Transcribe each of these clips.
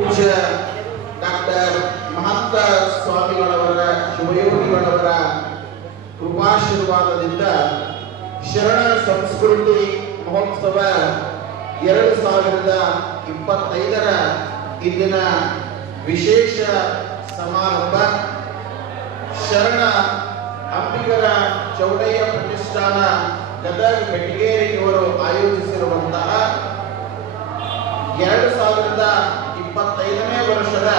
ಪೂಜ್ಯ ಡಾಕ್ಟರ್ ಮಹಂತ ಸ್ವಾಮಿಗಳವರ ಶಿವಯೋಗಿಗಳವರ ಕೃಪಾಶೀರ್ವಾದದಿಂದ ಶರಣ ಸಂಸ್ಕೃತಿ ಮಹೋತ್ಸವ 2025ರ ಇಂದಿನ ವಿಶೇಷ ಸಮಾರಂಭ ಶರಣ ಅಂಬಿಗರ ಚೌಡಯ್ಯ ಪ್ರತಿಷ್ಠಾನ ಗದಗ ಬೆಟಗೇರಿಯವರು ಆಯೋಜಿಸಿರುವಂತಹ 2025ನೇ ವರ್ಷದ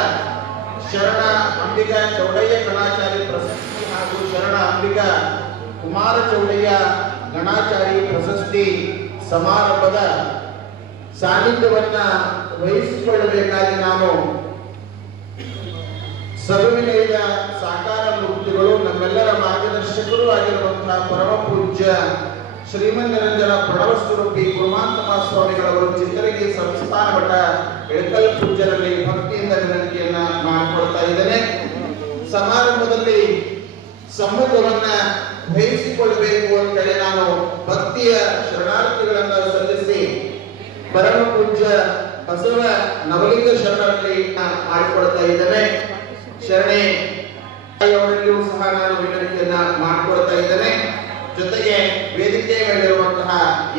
ಶರಣ ಅಂಬಿಗ ಚೌಡಯ್ಯ ಗಣಾಚಾರಿ ಪ್ರಶಸ್ತಿ ಹಾಗೂ ಶರಣ ಅಂಬಿಗ ಕುಮಾರ ಚೌಡಯ್ಯ ಗಣಾಚಾರಿ ಪ್ರಶಸ್ತಿ ಸಮಾರಂಭದ ಸಾನ್ನಿಧ್ಯವನ್ನ ವಹಿಸಿಕೊಳ್ಳಬೇಕಾಗಿ ನಾನು ಸವಿನಯದ ಸಾಕಾರ ಮೂರ್ತಿಗಳು ನಮ್ಮೆಲ್ಲರ ಮಾರ್ಗದರ್ಶಕರು ಆಗಿರುವಂತಹ ಪರಮ ಪೂಜ್ಯ ಶ್ರೀಮನ್ನಿರಂಜನ ಪ್ರಣವ ಸ್ವರೂಪಿ ಗುರುಮಾಂತಮ ಸ್ವಾಮಿಗಳವರು ಚಿತ್ರಗಿ ಸಂಸ್ಥಾನ ಮಠ ಎಳಕಲ್ ಪೂಜ್ಯರಲ್ಲಿ ಭಕ್ತಿಯಿಂದ ವಿನಂತಿಯನ್ನ ಮಾಡಿಕೊಳ್ತಾ ಇದ್ದೇನೆ. ಸಮಾರಂಭದಲ್ಲಿ ಸಮ್ಮುಖವನ್ನ ವಹಿಸಿಕೊಳ್ಳಬೇಕು ಅಂತೇಳಿ ನಾನು ಭಕ್ತಿಯ ಶರಣಾರ್ಥಿಗಳನ್ನ ಸಲ್ಲಿಸಿ ಪರಮ ಪೂಜ್ಯ ಬಸವ ನವಲಿಂಗ ಶರಣರಲ್ಲಿ ಮಾಡಿಕೊಳ್ತಾ ಇದ್ದೇನೆ. ಶರಣೆ ಅವರಲ್ಲಿಯೂ ಸಹ ನಾನು ವಿನಂತಿಯನ್ನ ಮಾಡಿಕೊಳ್ತಾ ಇದ್ದೇನೆ. ಜೊತೆಗೆ ವೇದಿಕೆ ಮೇಲಿರುವಂತಹ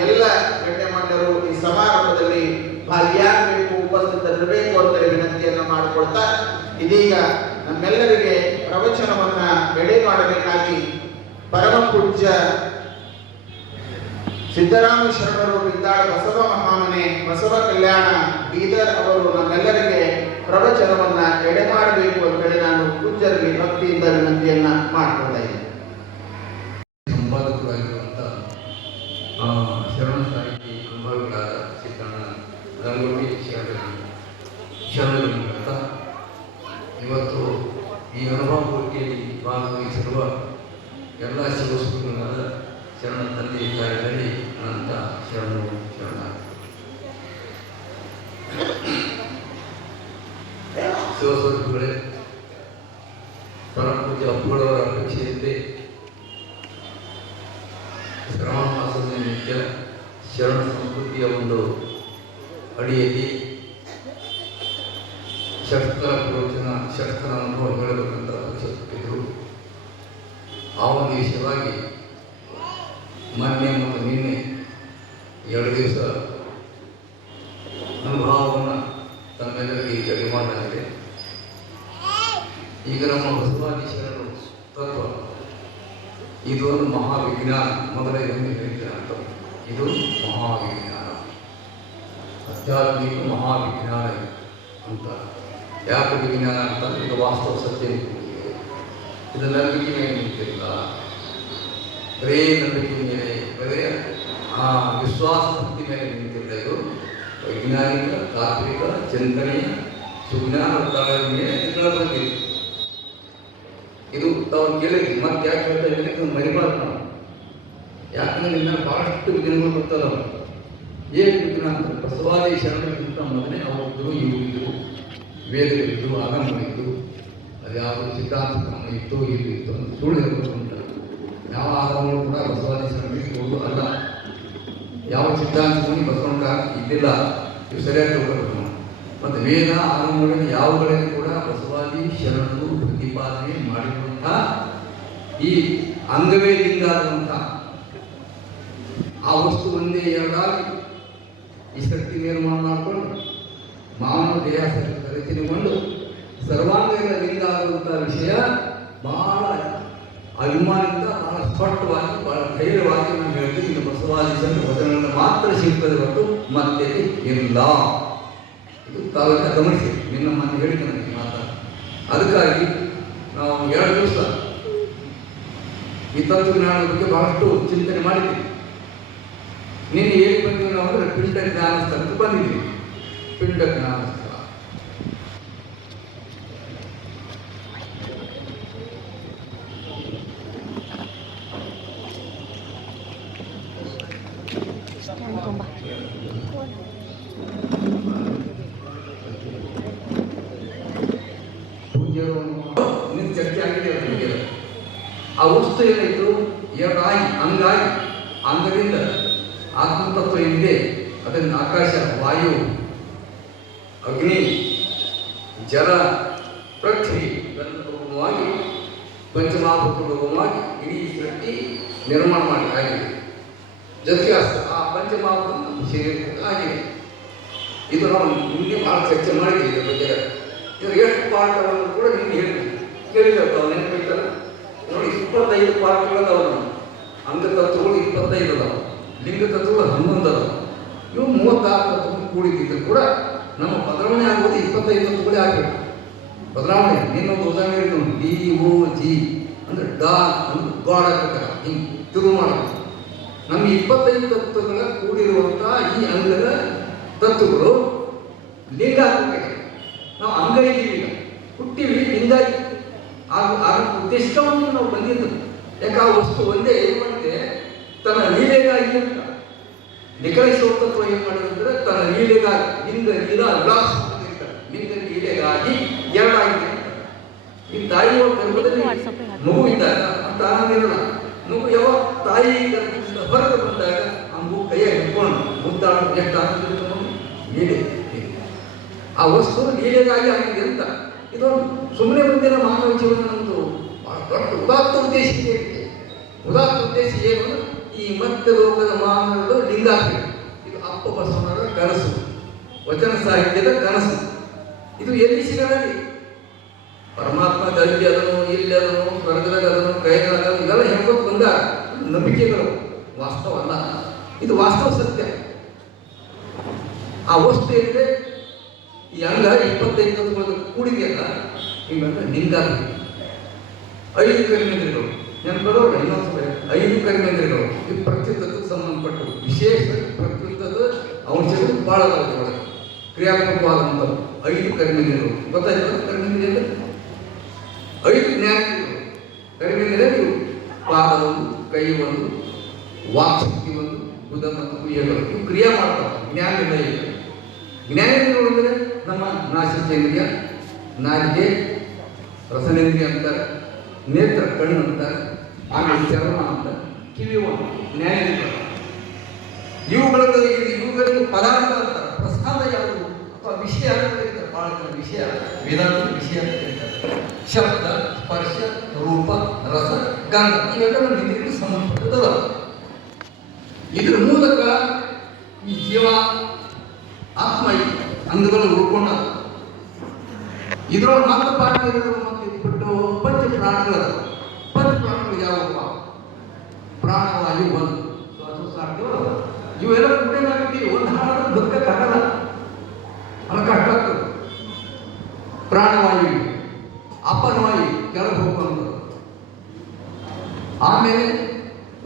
ಎಲ್ಲ ಗಣ್ಯಮಾನ್ಯರು ಈ ಸಮಾರಂಭದಲ್ಲಿ ಭಾಗಿಯಾಗಬೇಕು, ಉಪಸ್ಥಿತರಿರಬೇಕು ಅಂತ ವಿನಂತಿಯನ್ನ ಮಾಡಿಕೊಳ್ತಾ ಇದೀಗ ನಮ್ಮೆಲ್ಲರಿಗೆ ಪ್ರವಚನವನ್ನ ಎಡೆ ಮಾಡಬೇಕಾಗಿ ಪರಮ ಪೂಜ್ಯ ಸಿದ್ದರಾಮ ಶರಣರು ಬಿದ್ದಾಳ ಬಸವ ಮಹಾಮನೆ ಬಸವ ಕಲ್ಯಾಣ ಬೀದರ್ ಅವರು ನಮ್ಮೆಲ್ಲರಿಗೆ ಪ್ರವಚನವನ್ನ ಎಡೆ ಮಾಡಬೇಕು ಅಂತ ಹೇಳಿ ನಾನು ಪೂಜ್ಯರಿಗೆ ಭಕ್ತಿಯಿಂದ ವಿನಂತಿಯನ್ನ ಮಾಡ್ಕೊಳ್ತಾ ಇದ್ದೇನೆ. ಸಂಪಾದಕರಾಗಿರುವಂತಹ ಶರಣ ಸಾಹಿತಿ ಅನುಭವಿಗಳಾದ ಸಿದ್ದಣ್ಣ ರಂಗೋಲಿ ಶರಣರು ಅಂತ ಇವತ್ತು ಈ ಅನುಭವ ಪೂರ್ತಿಯಲ್ಲಿ ಭಾಗವಹಿಸಿರುವ ಎಲ್ಲ ಶಿವಸ್ಕೃತನಾದ ಶರಣ ತಂದೆ ತಾಯಿಗಳಲ್ಲಿ ಅನಂತ ಶರಣರು ಶರಣ ಶಿವಸ್ವರೂಪಗಳೇ, ಪರಮ ಪೂಜ್ಯ ಅಪ್ಪುಗಳವರ ಅಪೇಕ್ಷೆಯಂತೆ ಶ್ರಾವಣ ಮಾಸದ ನಿತ್ಯ ಶರಣ ಸಂಸ್ಕೃತಿಯ ಒಂದು ಅಡಿಯಲ್ಲಿ ಶಸ್ತ್ರ ಪ್ರವಚನ ಶಸ್ತ್ರ ಅನುಭವ ಹೇಳಬೇಕಂತ ಅಪೇಕ್ಷಿಸುತ್ತಿದ್ದರು. ಆ ಒಂದು ವಿಷಯವಾಗಿ ಮೊನ್ನೆ ಮತ್ತು ನಿನ್ನೆ 2 ದಿವಸ ಅನುಭವವನ್ನು ತಮ್ಮೆಲ್ಲರಿಗೆ ಎಡೆ ಮಾಡಲಾಗಿದೆ. ಈಗ ನಮ್ಮ ಬಸವಾದಿ ಶರಣರು ತತ್ವ ಇದು ಒಂದು ಮಹಾವಿಜ್ಞಾನ. ಮೊದಲೇ ಹೇಳಿದ್ದೆ ಅಂತ, ಇದು ಮಹಾವಿಜ್ಞಾನ, ಆಧ್ಯಾತ್ಮಿಕ ಮಹಾವಿಜ್ಞಾನ ಅಂತ. ಯಾಕೆ ವಿಜ್ಞಾನ ಅಂತ? ಇದು ವಾಸ್ತವ ಸತ್ಯ. ಇದು ನಂಬಿಕೆ ಮೇಲೆ ನಿಂತಿಲ್ಲ, ಬರೇ ನಂಬಿಕೆ ಮೇಲೆ, ಬರೇ ವಿಶ್ವಾಸ ಭಕ್ತಿ ಮೇಲೆ ನಿಂತಿಲ್ಲ. ಇದು ವೈಜ್ಞಾನಿಕ ತಾತ್ವಿಕ ಚಿಂತನೆಯ ಸುಜ್ಞಾನ ತಳದ ಮೇಲೆ ಬಂದಿದೆ. ಇದು ತಾವು ಕೇಳಿದ್ವಿ. ಮತ್ತೆ ಯಾಕೆ ಹೇಳ್ತಾ ಇದ್ದೀನಿ ಮರಿಬಾರ್ದು ನಾವು. ಯಾಕಂದ್ರೆ ಇನ್ನ ಬಹಳಷ್ಟು ವಿಜ್ಞಾನಗಳು ಬರ್ತದ. ಏನು ವಿಜ್ಞಾನ ಅಂತ? ಬಸವಾದಿ ಶರಣರಿಗಿಂತ ಮೊದಲೇ ಅವರಿದ್ದರು, ಇವರು ವೇದಗಳಿದ್ದು, ಆಗಮಗಳಿದ್ದು, ಅದು ಯಾವುದು ಸಿದ್ಧಾಂತ ಕ್ರಮ ಇತ್ತು, ಇದು ಇತ್ತು ಅಂತ ಸುಳ್ಳು ಹೇಳ್ಬೋದು ಅಂತ. ಯಾವ ಆಗಮಗಳು ಕೂಡ ಬಸವಾದಿ ಶರಣರಿಗೆ ಅಲ್ಲ, ಯಾವ ಸಿದ್ಧಾಂತವನ್ನು ಬಸವಣ್ಣ ಇದ್ದಿಲ್ಲ. ಇವು ಸರಿಯಾಗಿ ತಿಳ್ಕೊಬೇಕು. ಮತ್ತು ವೇದ ಆಗಮಗಳನ್ನು ಯಾವುಗಳಲ್ಲಿ ಕೂಡ ಬಸವಾದಿ ಶರಣರು ಪ್ರತಿಪಾದನೆ ಮಾಡಿರುವಂಥ ಈ ಅಂಗವೇ ಲಿಂಗ ಆದಂಥ ಆ ವಸ್ತು ಒಂದೇ ಎರಡಾಗಿ ಈ ಶಕ್ತಿ ನಿರ್ಮಾಣ ಮಾಡಿಕೊಂಡು ಮಾನವ ದೇಹ ರಚನೆಗೊಂಡು ಸರ್ವಾಂಗೀಣ ಲಿಂಗ ಆಗುವಂಥ ವಿಷಯ ಬಹಳ ಅಭಿಮಾನದಿಂದ, ಬಹಳ ಸ್ಪಷ್ಟವಾಗಿ, ಬಹಳ ಧೈರ್ಯವಾಗಿ ನಾವು ಹೇಳ್ತೀವಿ. ಇದು ಬಸವಾದಿ ಶರಣ ವಚನಗಳನ್ನು ಮಾತ್ರ ಸಿಗ್ತದೆ ಹೊರತು ಮತ್ತೆ ಇಲ್ಲ. ಇದು ತಾವೆಲ್ಲ ಗಮನಿಸಿ. ನಿನ್ನ ಮಾತು ಹೇಳಿದ್ದೆ ನನಗೆ ಮಾತಾಡ. ಅದಕ್ಕಾಗಿ ನಾವು 2 ದಿವಸ ಈ ತತ್ವಜ್ಞಾನದ ಬಗ್ಗೆ ಬಹಳಷ್ಟು ಚಿಂತನೆ ಮಾಡಿದ್ದೀವಿ. ನಿನ್ನೆ ಹೇಗೆ ಬಂದಿವಿ ನಾವು ಅಂದರೆ ಪಿಂಡ ಜ್ಞಾನ ಸ್ಥಳಕ್ಕೆ ಬಂದಿದ್ದೀವಿ. ಪಿಂಡ ಜ್ಞಾನ ಸ್ಥಳ ಚರ್ಚೆ ಆಗಿದೆ. ಆ ವಸ್ತು ಏನಾಯಿತು? ಎರಡಾಗಿ ಅಂಗಾಗಿ, ಅಂಗದಿಂದ ಆತ್ಮತತ್ವ ಏನಿದೆ ಅದನ್ನು ಆಕಾಶ, ವಾಯು, ಅಗ್ನಿ ಜಲ ಪೃಥ್ವಿ ರೂಪವಾಗಿ ಪಂಚಮಹಾಭೂತ ರೂಪವಾಗಿ ಇಡೀ ಸೃಷ್ಟಿ ನಿರ್ಮಾಣ ಮಾಡಿ ಆಗಿದೆ. ಜೊತೆಗೆ ಆ ಪಂಚಮಹಾಭೂತ ಶರೀರ ಆಗಿದೆ. ಇದು ನಾವು ನಿಮಗೆ ಭಾಳ ಚರ್ಚೆ ಮಾಡಿದ್ದೀವಿ ಇದರ ಬಗ್ಗೆ. ಇದ್ರ ಎಷ್ಟು ಪಾಠಗಳನ್ನು ಕೂಡ ನಿಮ್ಗೆ ಕೇಳಿರ್ತಾವೆ, ನೆನಪಿರ್ತಾರೆ ನೋಡಿ. 25 ಪಾಠಗಳದಾವ. ಅಂಗ ತತ್ವಗಳು 25 ಅದಾವ, ಲಿಂಗ ತತ್ವಗಳು 11 ಅದಾವ. ಇವು 36 ತತ್ವಗಳು ಕೂಡಿದ್ದು ಕೂಡ ನಮ್ಮ ಬದಲಾವಣೆ ಆಗುವುದು 25 ತತ್ವಗಳೇ ಆಗಬೇಕು. ಬದಲಾವಣೆ ಇನ್ನೊಂದು ಉದಾಹರಣೆ ಇರ್ತದೆ, DOG ಅಂದರೆ ಡಾ ಅಂದ್ರೆ ಗಾಡ್ ಆಗ್ಬೇಕಾರ, ಹಿಂಗೆ ತಿರುವು ಮಾಡಬೇಕು. ನಮ್ಮ 25 ತತ್ವಗಳ ಕೂಡಿರುವಂಥ ಈ ಅಂಗದ ತತ್ವಗಳು ಲಿಂಗ ಆಗಬೇಕು. ನಾವು ಅಂಗ ಇದ್ದೀವಿ, ಹುಟ್ಟಿವಿ ಲಿಂಗ ಆಗ ಉದ್ದೇಶವನ್ನು ನಾವು ಬಂದಿದ್ದು. ಯಾಕೆ ಆ ವಸ್ತು ಒಂದೇ ಏನು ಮಾಡಿದೆ, ತನ್ನ ಲೀಲೆಗಾಗಿ ಅಂತ ನಿಖರಿಸುವ ತತ್ವ ಏನು ಮಾಡಿದ್ರೆ ತನ್ನ ಲೀಲೆಗಾಗಿ ಲಿಂಗ ಲೀಲಾ ವಿಲಾಸ ಲಿಂಗ ಲೀಲೆಗಾಗಿ ಎರಡಾಗಿದೆ. ಈ ತಾಯಿಯ ಗರ್ಭದಲ್ಲಿ ಮಗು ಇದ್ದಾಗ ಅಂತ ಆನಂದಿರಲ್ಲ. ಮಗು ಯಾವಾಗ ತಾಯಿ ಗರ್ಭದಿಂದ ಹೊರಗೆ ಬಂದಾಗ ಆ ಮಗು ಕೈಯಾಗಿ ಹಿಡ್ಕೊಂಡು ಮುದ್ದಾಡೋದು ಎಷ್ಟು ಆನಂದ ಲೀಲೆ. ಆ ವಸ್ತು ಲೀಲೆಗಾಗಿ ಆಗಿದೆ ಅಂತ. ಇದು ಸುಮ್ಮನೆ ಮುಂದಿನ ಮಾನವ ಜೀವನ ನಮ್ಮದು ಬಹಳ ದೊಡ್ಡ ಉದಾತ್ತ ಉದ್ದೇಶ ಇದೆ. ಉದಾತ್ತ ಉದ್ದೇಶ ಏನು, ಈ ಮತ್ತೆ ಲೋಕದ ಮಾನವರು ಲಿಂಗ ಆಗಬೇಕು. ಇದು ಅಪ್ಪ ಬಸವಣ್ಣರ ಕನಸು, ವಚನ ಸಾಹಿತ್ಯದ ಕನಸು. ಇದು ಎಲ್ಲಿ ಸಿಗಲಿ, ಪರಮಾತ್ಮ ಅಲ್ಲಿ ಅದನ್ನು ಇಲ್ಲಿ ಅದನ್ನು ಸ್ವರ್ಗದಾಗ ಅದನ್ನು ಕೈಗಾಗ ಇವೆಲ್ಲ ಹೇಳ್ಕೊಂಡು ಬಂದ ನಂಬಿಕೆಗಳು, ವಾಸ್ತವ ಅಲ್ಲ. ಇದು ವಾಸ್ತವ ಸತ್ಯ. ಆ ವಸ್ತು ಏನಿದೆ, ಈ ಅಂಗ 25 ತತ್ವಗಳು ಕೂಡಿದೆಯಲ್ಲ, ಹಿಂಗಂದ್ರೆ ಲಿಂಗ. 5 ಕರ್ಮೇಂದ್ರಿಯಗಳು ನೆನಪದವ್ರೆ, ಇನ್ನೊಂದು 5 ಕರ್ಮೇಂದ್ರಿಯಗಳು ಈ ಪ್ರಕೃತಕ್ಕೆ ಸಂಬಂಧಪಟ್ಟು ವಿಶೇಷ ಪ್ರಕೃತದ ಅಂಶಗಳು ಭಾಳ ಒಳಗೆ ಕ್ರಿಯಾತ್ಮಕವಾದಂಥವು 5 ಕರ್ಮೇಂದ್ರಿಯಗಳು. ಗೊತ್ತಾಯ್ತಲ್ಲ ಕರ್ಮೇಂದ್ರಿಯ 5 ಜ್ಞಾನೇಂದ್ರಿಯಗಳು. ಕರ್ಮೇಂದ್ರಿಯ ಇವು ಪಾದ ಒಂದು, ಕೈ ಒಂದು, ವಾಕ್ಶಕ್ತಿ ಒಂದು, ಬುಧ ಮತ್ತು ಕ್ರಿಯೆಗಳು ಇವು ಕ್ರಿಯಾ ಮಾಡ್ತಾವೆ. ಜ್ಞಾನೇಂದ್ರಿಯ ಜ್ಞಾನೇಂದ್ರಿಯಗಳು ಅಂದರೆ ನಮ್ಮ ನಾಸಿಕೇಂದ್ರಿಯ, ನಾಲಿಗೆ ರಸನೇಂದ್ರಿಯ ಅಂತಾರೆ, ನೇತ್ರ ಕಣ್ಣು ಅಂತಾರೆ, ಆಮೇಲೆ ಚರ್ಮ ಅಂತ, ಕಿವಿ ಒಂದು ಜ್ಞಾನೇಂದ್ರಿಯ. ಇವುಗಳಿಗೆ ಪದಾರ್ಥ ಅಂತಾರೆ. ಪ್ರಸಾದ ಯಾವುದು ಅಥವಾ ವಿಷಯ ಅಂತ ಕರೀತಾರೆ. ಭಾಳ ವಿಷಯ ವೇದಾಂತ ವಿಷಯ ಅಂತ ಕರೀತಾರೆ. ಶಬ್ದ, ಸ್ಪರ್ಶ, ರೂಪ, ರಸ, ಗಂಧ ಇವೆಲ್ಲ ನಮ್ಮ ಇಂದ್ರಿಯಕ್ಕೆ ಸಂಬಂಧಪಟ್ಟದ. ಇದ್ರ ಮೂಲಕ ಈ ಜೀವ ಆತ್ಮ ಅಂಗಗಳು ಉಳ್ಕೊಂಡ. ಇದ್ರೊಳಗೆ ಮತ್ತೆ ಪಾಠ ಮತ್ತೆ ಇಟ್ಬಿಟ್ಟು ಪಂಚ ಪ್ರಾಣಗಳು. ಪಂಚ ಪ್ರಾಣಗಳು ಯಾವಪ್ಪ? ಪ್ರಾಣವಾಯು ಒಂದು, ಇವೆಲ್ಲ ಕೂಡೇನಾಗ್ತೀವಿ. ಒಂದು ಹಾಳಾದ್ರೆ ದುಃಖಕ್ಕಾಗಲ್ಲ, ಅದಕ್ಕೆ ಅಷ್ಟಾಗ್ತದೆ. ಪ್ರಾಣವಾಯು, ಅಪನವಾಯು ಕೆಳಗೆ ಹೋಗುವಂಥದ್ದು. ಆಮೇಲೆ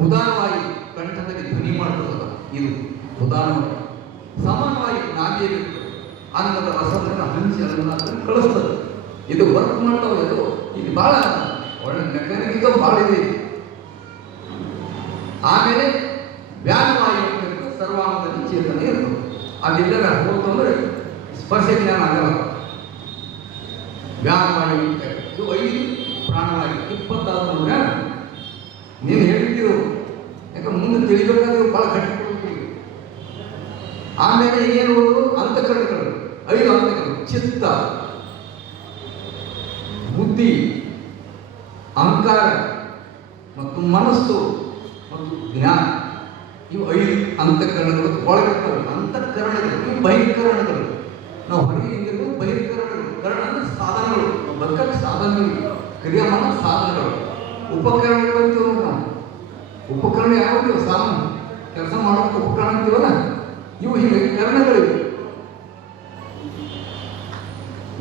ಉದಾನವಾಯು ಕಂಠದಲ್ಲಿ ಧ್ವನಿ ಮಾಡ್ತದಲ್ಲ, ಇದು ಉದಾನವಾಯು. ಸಮಾನವಾಯು ನಾಭಿಯಲ್ಲಿ ಅನ್ನದ ರಸವನ್ನು ಹಂಚಿ ಅದನ್ನು ಕಳಿಸ್ತದೆ. ಇದು ವರ್ಕ್ ಮಾಡ್ತಾವೆ. ಇದು ಭಾಳ ಒಳ್ಳೆ ಮೆಕ್ಯಾನಿಕ್ ಭಾಳ ಇದೆ. ಆಮೇಲೆ ವ್ಯಾನವಾಯು ಅಂತ ಸರ್ವಾಂಗದಲ್ಲಿ ಚೇತನೆ ಇರ್ತದೆ. ಅದೆಲ್ಲ ಹೋಗ್ತು ಅಂದರೆ ಸ್ಪರ್ಶ ಜ್ಞಾನ ಆಗಲ್ಲ. ವ್ಯಾನವಾಯು ಇದು 5 ಪ್ರಾಣವಾಯು 26 ವ್ಯಾನ. ನೀನು ಹೇಳಿದ್ದೀರು, ಯಾಕಂದ್ರೆ ಮುಂದೆ ತಿಳಿಬೇಕಾದ್ರೆ ಭಾಳ ಕಟ್ಟಿಕೊಡ್ತೀವಿ. ಆಮೇಲೆ ಏನು ಅಂತಃಕರಣಗಳು 5 ಅಂತಃಕರಣ: ಚಿತ್ತ, ಬುದ್ಧಿ, ಅಹಂಕಾರ ಮತ್ತು ಮನಸ್ಸು ಮತ್ತು ಜ್ಞಾನ. ಇವು 5 ಅಂತಃಕರಣಗಳು ಒಳಗಿರ್ತವೆ. ಅಂತಃಕರಣಗಳು ಇವು ಬಹಿಷ್ಕರಣಗಳು. ನಾವು ಹೊರಗಿಂದ ಬಹಿಷ್ಕರಣಗಳು. ಕರಣ ಅಂದರೆ ಸಾಧನಗಳು, ಬದುಕಕ್ಕೆ ಸಾಧನಗಳು, ಕ್ರಿಯಾಮಾನ ಸಾಧನಗಳು. ಉಪಕರಣಗಳು ಅಂತೀವ ನಾವು. ಉಪಕರಣ ಯಾವುದು? ಸಾಮಾನು ಕೆಲಸ ಮಾಡೋಕ್ಕೆ ಉಪಕರಣ ಅಂತೀವಲ್ಲ, ಇವು ಹೀಗೆ ಕರಣಗಳಿವೆ.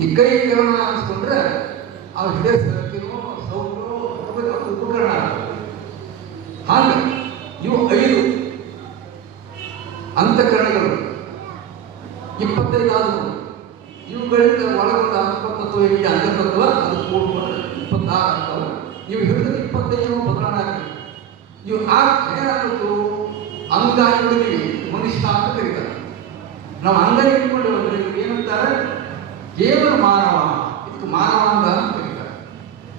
ಈ ಕೈ ಕರಣ ಅನಿಸ್ಕೊಂಡ್ರೆ ಅವು ಹಿಡಿಯ ಸೌಕರ್ಯ ಉಪಕರಣ. ಹಾಗೆ ಇವು 5 ಅಂತಃಕರಣಗಳು 25 ಆದವು. ಇವುಗಳಿಂದ ಒಳಗೊಂಡ ಅಂತಃತತ್ವ ಏನಿದೆ, ಅಂತಃತತ್ವ ಅದು ಕೂಡ್ಕೊಂಡು 26 ಆಗ್ತವೆ. ಇವು ಹಿಡಿದು 25 ಬದಲಾವಣೆ ಆಗ್ತವೆ. ಇವು ಏನಾಗುತ್ತೆ, ಅಂಗಾಂಗಗಳಿಗೆ ಮನುಷ್ಯ ಅಂತ ಕರೀತಾರೆ. ನಾವು ಅಂಗ ಇಟ್ಕೊಂಡು ಬಂದರೆ ಏನಂತಾರೆ? ಕೇವಲ ಮಾನವ. ಇದಕ್ಕೆ ಮಾನವಾಂಗ ಅಂತ ಕರೀತಾರೆ.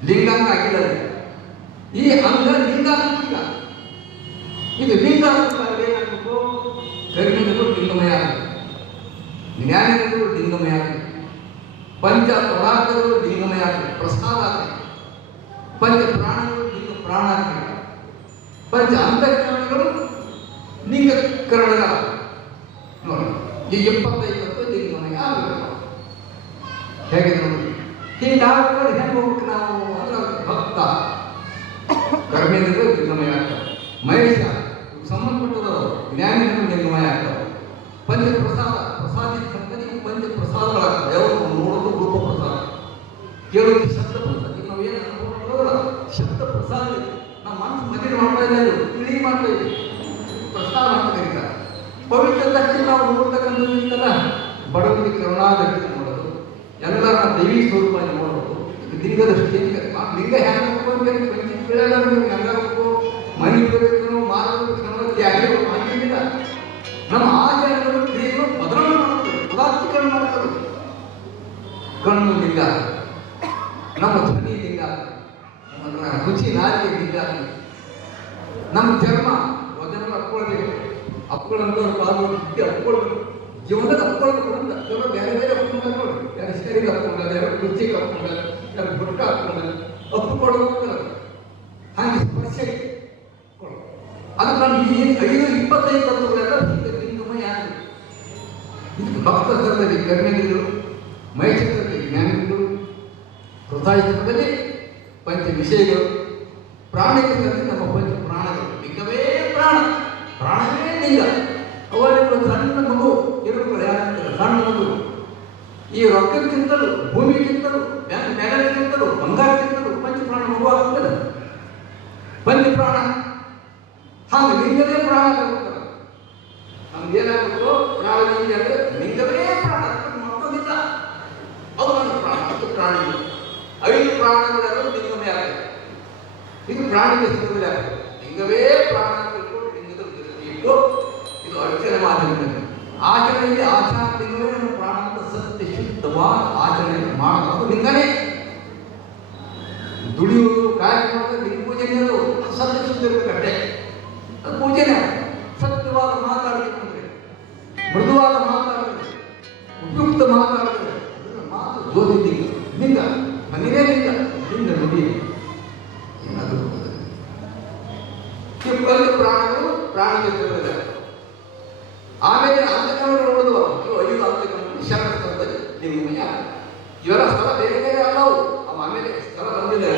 ಲಿಂಗಾಂಗ ಆಗಿಲ್ಲ. ಈ ಅಂಗ ಲಿಂಗಾಂಗ. ಇದು ಲಿಂಗಾಂಗ ಏನಾಗಬೇಕು? ಕರ್ಮೇಂದ್ರಿಯಗಳು ಲಿಂಗಮಯ ಆಗುತ್ತೆ, ಜ್ಞಾನೇಂದ್ರಿಯಗಳು ಲಿಂಗಮಯ ಆಗುತ್ತೆ, ಪಂಚ ಪದಾರ್ಥಗಳು ಲಿಂಗಮಯ ಆಗ್ತದೆ, ಪ್ರಸಾದ ಆಗ್ತದೆ. ಪಂಚ ಪ್ರಾಣಗಳು ಲಿಂಗ ಪ್ರಾಣ ಆಗ್ತದೆ. ಪಂಚ ಅಂತಃಕರಣಗಳು ಲಿಂಗಕರಣಗಳ ನೋಡಿ, ಈ 25 ಲಿಂಗಮಯ ಆಗಬೇಕು. ಹೇಗೆ ನೋಡಿ, ಹೀಗಾಗ್ತದೆ. ಹೆಂಗೆ ಹೋಗ್ಬೇಕು ನಾವು ಅಂದ್ರೆ ಭಕ್ತ ಕರ್ಮೇಂದ್ರ ಲಿಂಗಮಯ ಆಗ್ತವೆ. ಮಹೇಶ ಸಂಬಂಧಪಟ್ಟದ ಜ್ಞಾನಿಗಳು ಲಿಂಗಮಯ ಆಗ್ತವೆ. ಪಂಚಪ್ರಸಾದ ಪ್ರಸಾದಿಸ್ತಂದ್ರೆ ಇವು ಪಂಚಪ್ರಸಾದಗಳಾಗ್ತವೆ. ಯಾವುದು ನೋಡೋದು ರೂಪ ಪ್ರಸಾದ, ಕೇಳೋದು ಶಬ್ದ ಪ್ರಸಾದ. ಈಗ ನಾವೇನು ಅನುಭವ ಮಾಡೋದಲ್ಲ, ಶಬ್ದ ಪ್ರಸಾದ ಇದೆ. ನಮ್ಮ ಮನಸ್ಸು ಮದುವೆ ಮಾಡ್ತಾ ಇಲ್ಲ, ತಿಳಿ ಮಾಡ್ತಾ ಇದ್ದೀವಿ, ಪ್ರಸಾದ ಅಂತ ಕರೀತಾರೆ. ಪವಿತ್ರ ದೃಷ್ಟಿ ನಾವು ನೋಡ್ತಕ್ಕಂಥದ್ದಿಂತಲ್ಲ, ಬಡವರಿಗೆ ಕರುಣಾದೃಷ್ಟಿ ನೋಡೋದು, ಎಲ್ಲರ ದೈವಿ ಸ್ವರೂಪ ನೋಡೋದು, ಲಿಂಗ ದೃಷ್ಟಿ. ಲಿಂಗ ಹೆಂಗಬೇಕು, ಮನೆ ಬಿಡಬೇಕು, ಮಾರಬೇಕು, ತ್ಯಾಗ ಹಾಗೇನಿಲ್ಲ. ನಮ್ಮ ಆಚರಣೆಗಳು ಕ್ರಿಯೆಗಳು ಬದಲಾವಣೆ ಮಾಡ್ತವೆ, ಪದಾರ್ಥೀಕರಣ ಮಾಡ್ತವೆ. ಕಣ್ಣು ಲಿಂಗ, ನಮ್ಮ ಧ್ವನಿ ಲಿಂಗ, ನಮ್ಮ ರುಚಿ ನಾಲಿಗೆ ಲಿಂಗ, ನಮ್ಮ ಚರ್ಮ ವಚನ ಅಪ್ಕೊಳ್ಬೇಕು. ಅಪ್ಕೊಳ್ಳೋದು ಪಾಲ್ಗೊಳ್ಳಿ ಅಪ್ಕೊಳ್ಬೇಕು. ಜೀವನದ ಅಪ್ಕೊಳ್ಳೋದು ಕೊಡಲ್ಲ. ಕೆಲವು ಬೇರೆ ಬೇರೆ ಅಪ್ಕೊಂಡ್ರೆ, ಯಾರು ಸರಿಗೆ ಅಪ್ಕೊಂಡಾರೆ, ಯಾರು ರುಚಿಗೆ ಅಪ್ಕೊಂಡಾರೆ, ಯಾರು ಬುಟ್ಟ ಹಾಕೊಂಡಾರೆ, ಅಪ್ಪಿಕೊಳ್ಳೋದು ಹಾಗೆ ಸ್ಪರ್ಶ ಕೊಡೋದು. ಅದು ನಾನು ಈ 5-25 ತತ್ವಗಳೆಲ್ಲ ಲಿಂಗಮಯ ಆಗಿದೆ. ಇದು ಭಕ್ತ ಸ್ತರದಲ್ಲಿ ಕರ್ಮೇಂದ್ರಿಯರು, ಮೈಚತ್ರದಲ್ಲಿ ಜ್ಞಾನಿಗಳು, ಹೃದಯದಲ್ಲಿ ಪಂಚ ವಿಷಯಗಳು, ಪ್ರಾಣಿಗಳಲ್ಲಿ ನಮ್ಮ ಪಂಚ ಪ್ರಾಣಗಳು. ಲಿಂಗವೇ ಪ್ರಾಣ, ಪ್ರಾಣವೇ ಲಿಂಗ. ಅವರಿಗೂ ಸಣ್ಣ ಮಗು ಇರುಗಳು ಯಾರಂತಾರೆ, ಸಣ್ಣ ಮಗು ಈ ರೊಕ್ಕಕ್ಕಿಂತಲೂ, ಭೂಮಿಗಿಂತಲೂ, ಮೆಗಲಿಗಿಂತಲೂ, ಬಂಗಾರಕ್ಕಿಂತಲೂ ಪಂಚಪ್ರಾಣ ಮಗು ಆಗ್ತದೆ. ಪಂಚಪ್ರಾಣ ಹಾಗೆ ಲಿಂಗವೇ ಪ್ರಾಣ ಆಗುತ್ತದೆ. ನಮ್ಗೇನಾಗಬೇಕು, ಪ್ರಾಣ ಲಿಂಗ ಅಂದರೆ ಲಿಂಗವೇ ಪ್ರಾಣ, ಮತ್ತೊಂದಿಲ್ಲ. ಅದು ನನ್ನ ಪ್ರಾಣ, ಅದು ಪ್ರಾಣಿಗಳು. 5 ಪ್ರಾಣಗಳೆಲ್ಲ ಲಿಂಗಮೇ ಆಗ್ತದೆ. ಇದು ಪ್ರಾಣಿಗೆ ಸಿಗುವುದಿಲ್ಲ. ಲಿಂಗವೇ ಪ್ರಾಣ ತಿಳ್ಕೊಂಡು ಲಿಂಗದ ಇಟ್ಟು ಇದು ಅರ್ಚನೆ ಮಾಧ್ಯಮ. ಆಚರಣೆಯಲ್ಲಿ ಆಚಾರ ಲಿಂಗವೇ ನಮ್ಮ ಪ್ರಾಣ ಅಂತ ಸತ್ಯ ಶುದ್ಧವಾದ ಆಚರಣೆ ಮಾಡೋದು ಲಿಂಗನೇ. ದುಡಿಯುವುದು, ಕಾರ್ಯಕ್ರಮ, ಲಿಂಗ ಪೂಜೆನೇ, ಅದು ಸತ್ಯ ಶುದ್ಧ ಇರಬೇಕಷ್ಟೇ, ಅದು ಪೂಜೆನೇ. ಸತ್ಯವಾದ ಮಾತಾಡಬೇಕಂದ್ರೆ, ಮೃದುವಾದ ಮಾತಾಡಬೇಕು, ಉಪಯುಕ್ತ ಮಾತಾಡಬೇಕು, ಮಾತು ಜ್ಯೋತಿ ಲಿಂಗ. ಲಿಂಗ ಮನೆಯೇ ಲಿಂಗ, ಲಿಂಗ ನುಡಿ ಏನಾದರೂ ಪ್ರಾಣಗಳು ಪ್ರಾಣಿಗೆ ಸೇರಿದೆ. ಆಮೇಲೆ ಅಂತಕಗಳು ನೋಡುವ 5 ಅಂತಕಗಳು ಶರಣದಲ್ಲಿ ಲಿಂಗಮಯ. ಇವರ ಸ್ಥಳ ಬೇರೆ ಬೇರೆ ಅಲ್ಲವು. ಆಮೇಲೆ ಸ್ಥಳ ಬಂದಿದೆ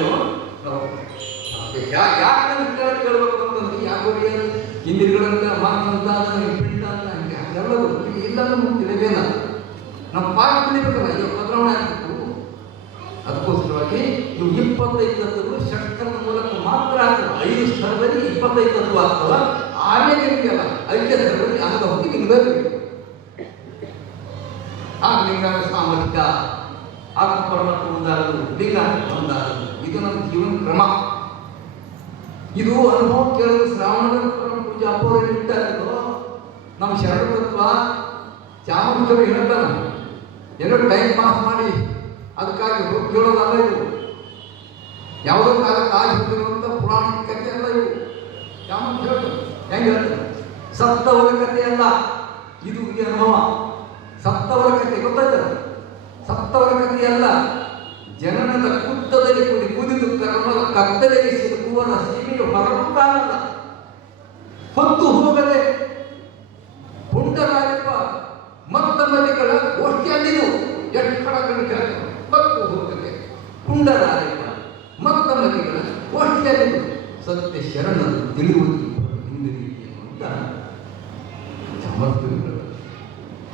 ಯಾಕೆ ಕೇಳಬೇಕು ಅಂತಂದ್ರೆ, ಯಾಕೆ ಇಂದ್ರಿಯಗಳಂತ ಮಾತಂತ ಪಿಂಡ ಅಂತ ಹಂಗೆ ಹಾಗೆಲ್ಲದು ಇಲ್ಲ ತಿಳಿದೇನ ನಮ್ಮ ಪಾಠ ತಿಳಿಬೇಕಲ್ಲ, ಈಗ ಬದಲಾವಣೆ ಆಗ್ಬೇಕು. ಅದಕ್ಕೋಸ್ಕರವಾಗಿ ಇವು 25 ತತ್ವಗಳು ಷಟ್ಕರ್ಮ ಮೂಲಕ ಮಾತ್ರ ಆಗ್ತವೆ. 5 ಸ್ತರದಲ್ಲಿ 25 ತತ್ವ ಆಗ್ತವ. ಆಮೇಲೆ ಇದೆಯಲ್ಲ 5ನೇ ಸ್ತರದಲ್ಲಿ ಅಂಗ ಹೋಗಿ ಲಿಂಗ ಆ ಲಿಂಗ ಸಾಮರ್ಥ್ಯ, ಆತ್ಮ ಪರಮಾತ್ಮ ಒಂದಾಗದು, ಲಿಂಗ ಒಂದಾಗದು. ಇದು ನಮ್ಮ ಜೀವನ ಕ್ರಮ. ಇದು ಅನುಭವ ಕೇಳಲು ಶ್ರಾವಣದ ಪೂಜೆ ಅಪೂರ್ವ ಇಟ್ಟಾಗಿದ್ದು ನಮ್ಮ ಶರಣ ತತ್ವ ಚಾಮುಂಡೇಶ್ವರಿ ಹೇಳ್ತಾನ. ಎಲ್ಲರೂ ಟೈಮ್ ಪಾಸ್ ಮಾಡಿ ಅದಕ್ಕಾಗಿ ಹೋಗಿ ಕೇಳೋದಲ್ಲ ಇವು. ಯಾವುದೋ ಕಾಲಕ್ಕೆ ಆಗಿ ಹೋಗಿರುವಂಥ ಪುರಾಣಿಕ ಕಥೆ ಅಲ್ಲ ಇವು. ಚಾಮುಂಡೇಶ್ವರಿ ಹೇಳ್ತಾರೆ, ಹೆಂಗೆ ಹೇಳ್ತಾರೆ, ಸತ್ತವರ ಕಥೆ ಅಲ್ಲ ಇದು. ಈ ಅನುಭವ ಸತ್ತವರ ಕಥೆ ಗೊತ್ತಾಯ್ತಲ್ಲ, ಸತ್ತವರ ಕಥೆ ಅಲ್ಲ. ಜನನದ ಕುತ್ತದಲ್ಲಿ ಕುದಿದು ಕರ್ಮದ ಕತ್ತಲೆಗೆ ಸಿಲುಕುವರ ಸೀಮೆಯು ಹೊರಟುತ್ತಾನಲ್ಲ, ಹೊತ್ತು ಹೋಗದೆ ಪುಂಡರಾಯಪ್ಪ ಮತ್ತಮದಿಗಳ ಗೋಷ್ಠಿಯಲ್ಲಿದು. ಎಷ್ಟು ಕಡಗಳು ಹೇಳ್ತಾರೆ, ಹೊತ್ತು ಹೋಗದೆ ಪುಂಡರಾಯಪ್ಪ ಮತ್ತಮದಿಗಳ ಗೋಷ್ಠಿಯಲ್ಲಿದು. ಸತ್ಯ ಶರಣರು ತಿಳಿಯುವುದು ಹಿಂದೆ ಅಂತ ಸಮರ್ಥಗಳು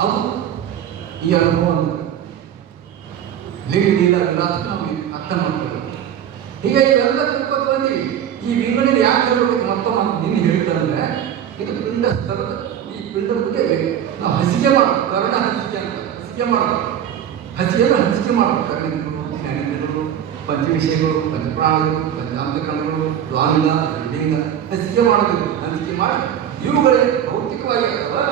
ಅವು. ಈ ಅನುಭವ ಲಿಂಗಲೀಲ ವಿಲಾಸ ನಾವು ಅರ್ಥ ಮಾಡ್ತೇವೆ. ಹೀಗೆ ಇವೆಲ್ಲ ತಿಳ್ಕೊತ ಬಂದೀವಿ. ಈ ವಿಂಗಡಿಗೆ ಯಾಕೆ ಹೇಳಬೇಕು ಮತ್ತೊಮ್ಮೆ ನಿನ್ನ ಹೇಳಿದಂದ್ರೆ, ಇದು ಪಿಂಡ ಸ್ಥಳದ ಈ ಪಿಂಡದ ಬಗ್ಗೆ ನಾವು ಹಸಿಗೆ ಮಾಡೋದು. ಕರ್ಣ ಹಂಚಿಕೆ ಅಂತ ಹಸಿಗೆ ಮಾಡೋದು. ಹಸಿಗೆಯನ್ನು ಹಂಚಿಕೆ ಮಾಡೋದು. ಕರ್ಣಿಗಳು, ಜ್ಞಾನಿಗಳು, ಪಂಚವಿಷಯಗಳು, ಪಂಚಪ್ರಾಣಗಳು, ಪಂಚಾಂತಕರಣಗಳು, ದ್ವಾಂಗ, ಲಿಂಗ ಹಸಿಗೆ ಮಾಡೋದು. ಹಂಚಿಕೆ ಮಾಡಿ ಇವುಗಳೇ ಭೌತಿಕವಾಗಿ ಅಥವಾ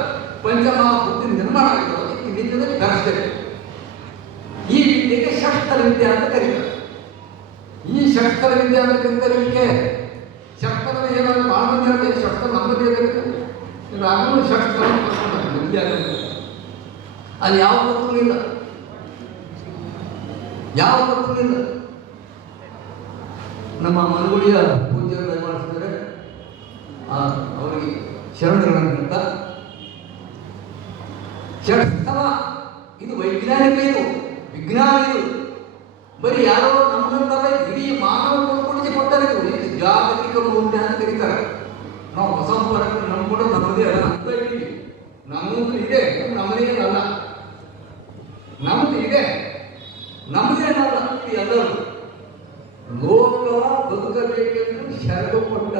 ಪಂಚಮಹಾ ಬುದ್ಧಿ ನಿರ್ಮಾಣ ಆಗಿದ್ದಾವೆ. ಈ ಲಿಂಗದಲ್ಲಿ ಬೆರೆಸ್ತೇವೆ. ಈ ವಿದ್ಯೆಗೆ ಷಟ್ಸ್ಥಲ ವಿದ್ಯೆ ಅಂತ ಕರೀತಾರೆ. ಈ ಷಟ್ಸ್ಥಲ ವಿದ್ಯೆ ಅಂತ ಕರೀಲಿಕ್ಕೆ ಷಟ್ಸ್ಥಲ ಏನಾದ್ರು ಭಾಳ ಮಂದಿ ಹೇಳ್ತಾರೆ, ಷಟ್ಸ್ಥಲ ನಮ್ಮದೇ ಕರೀತಾರೆ. ಆಗಲೂ ಷಟ್ಸ್ಥಲ ವಿದ್ಯೆ ಆಗಬೇಕು. ಅಲ್ಲಿ ಯಾವ ತತ್ವ ಇಲ್ಲ. ಯಾವ ತತ್ವವಿಲ್ಲ. ನಮ್ಮ ಮನಗುಳಿಯ ಪೂಜ್ಯರು ಮಾಡಿಸ್ತಾರೆ, ಅವರಿಗೆ ಶರಣಗಳಂತ ಷಟ್ಸ್ಥಮ. ಇದು ವೈಜ್ಞಾನಿಕ, ಇದು ವಿಜ್ಞಾನ, ಇದು ಬರೀ ಯಾರೋ ನಮ್ಮಂತಲ್ಲ ಇಡೀ ಮಾನವ ಕೊಡುಗೆ ಕೊಟ್ಟರೆ ಇದು ಜಾಗತಿಕ ಮೌಲ್ಯ ಅಂತ ಕರೀತಾರೆ. ನಾವು ಹೊಸ ಪರಂಪರೆ ನಂಬ್ಕೊಂಡು ನಮ್ಮದೇ ಅಲ್ಲ ಅಂತ ಇದ್ದೀವಿ. ನಮ್ಮದು ಇದೆ, ನಮ್ಮದೇನಲ್ಲ, ನಮ್ಮದು ಇದೆ, ನಮ್ಮದೇನಲ್ಲ. ಇದು ಎಲ್ಲರೂ ಲೋಕವ ಬದುಕಬೇಕೆಂದು ಶರಣ ಕೊಟ್ಟ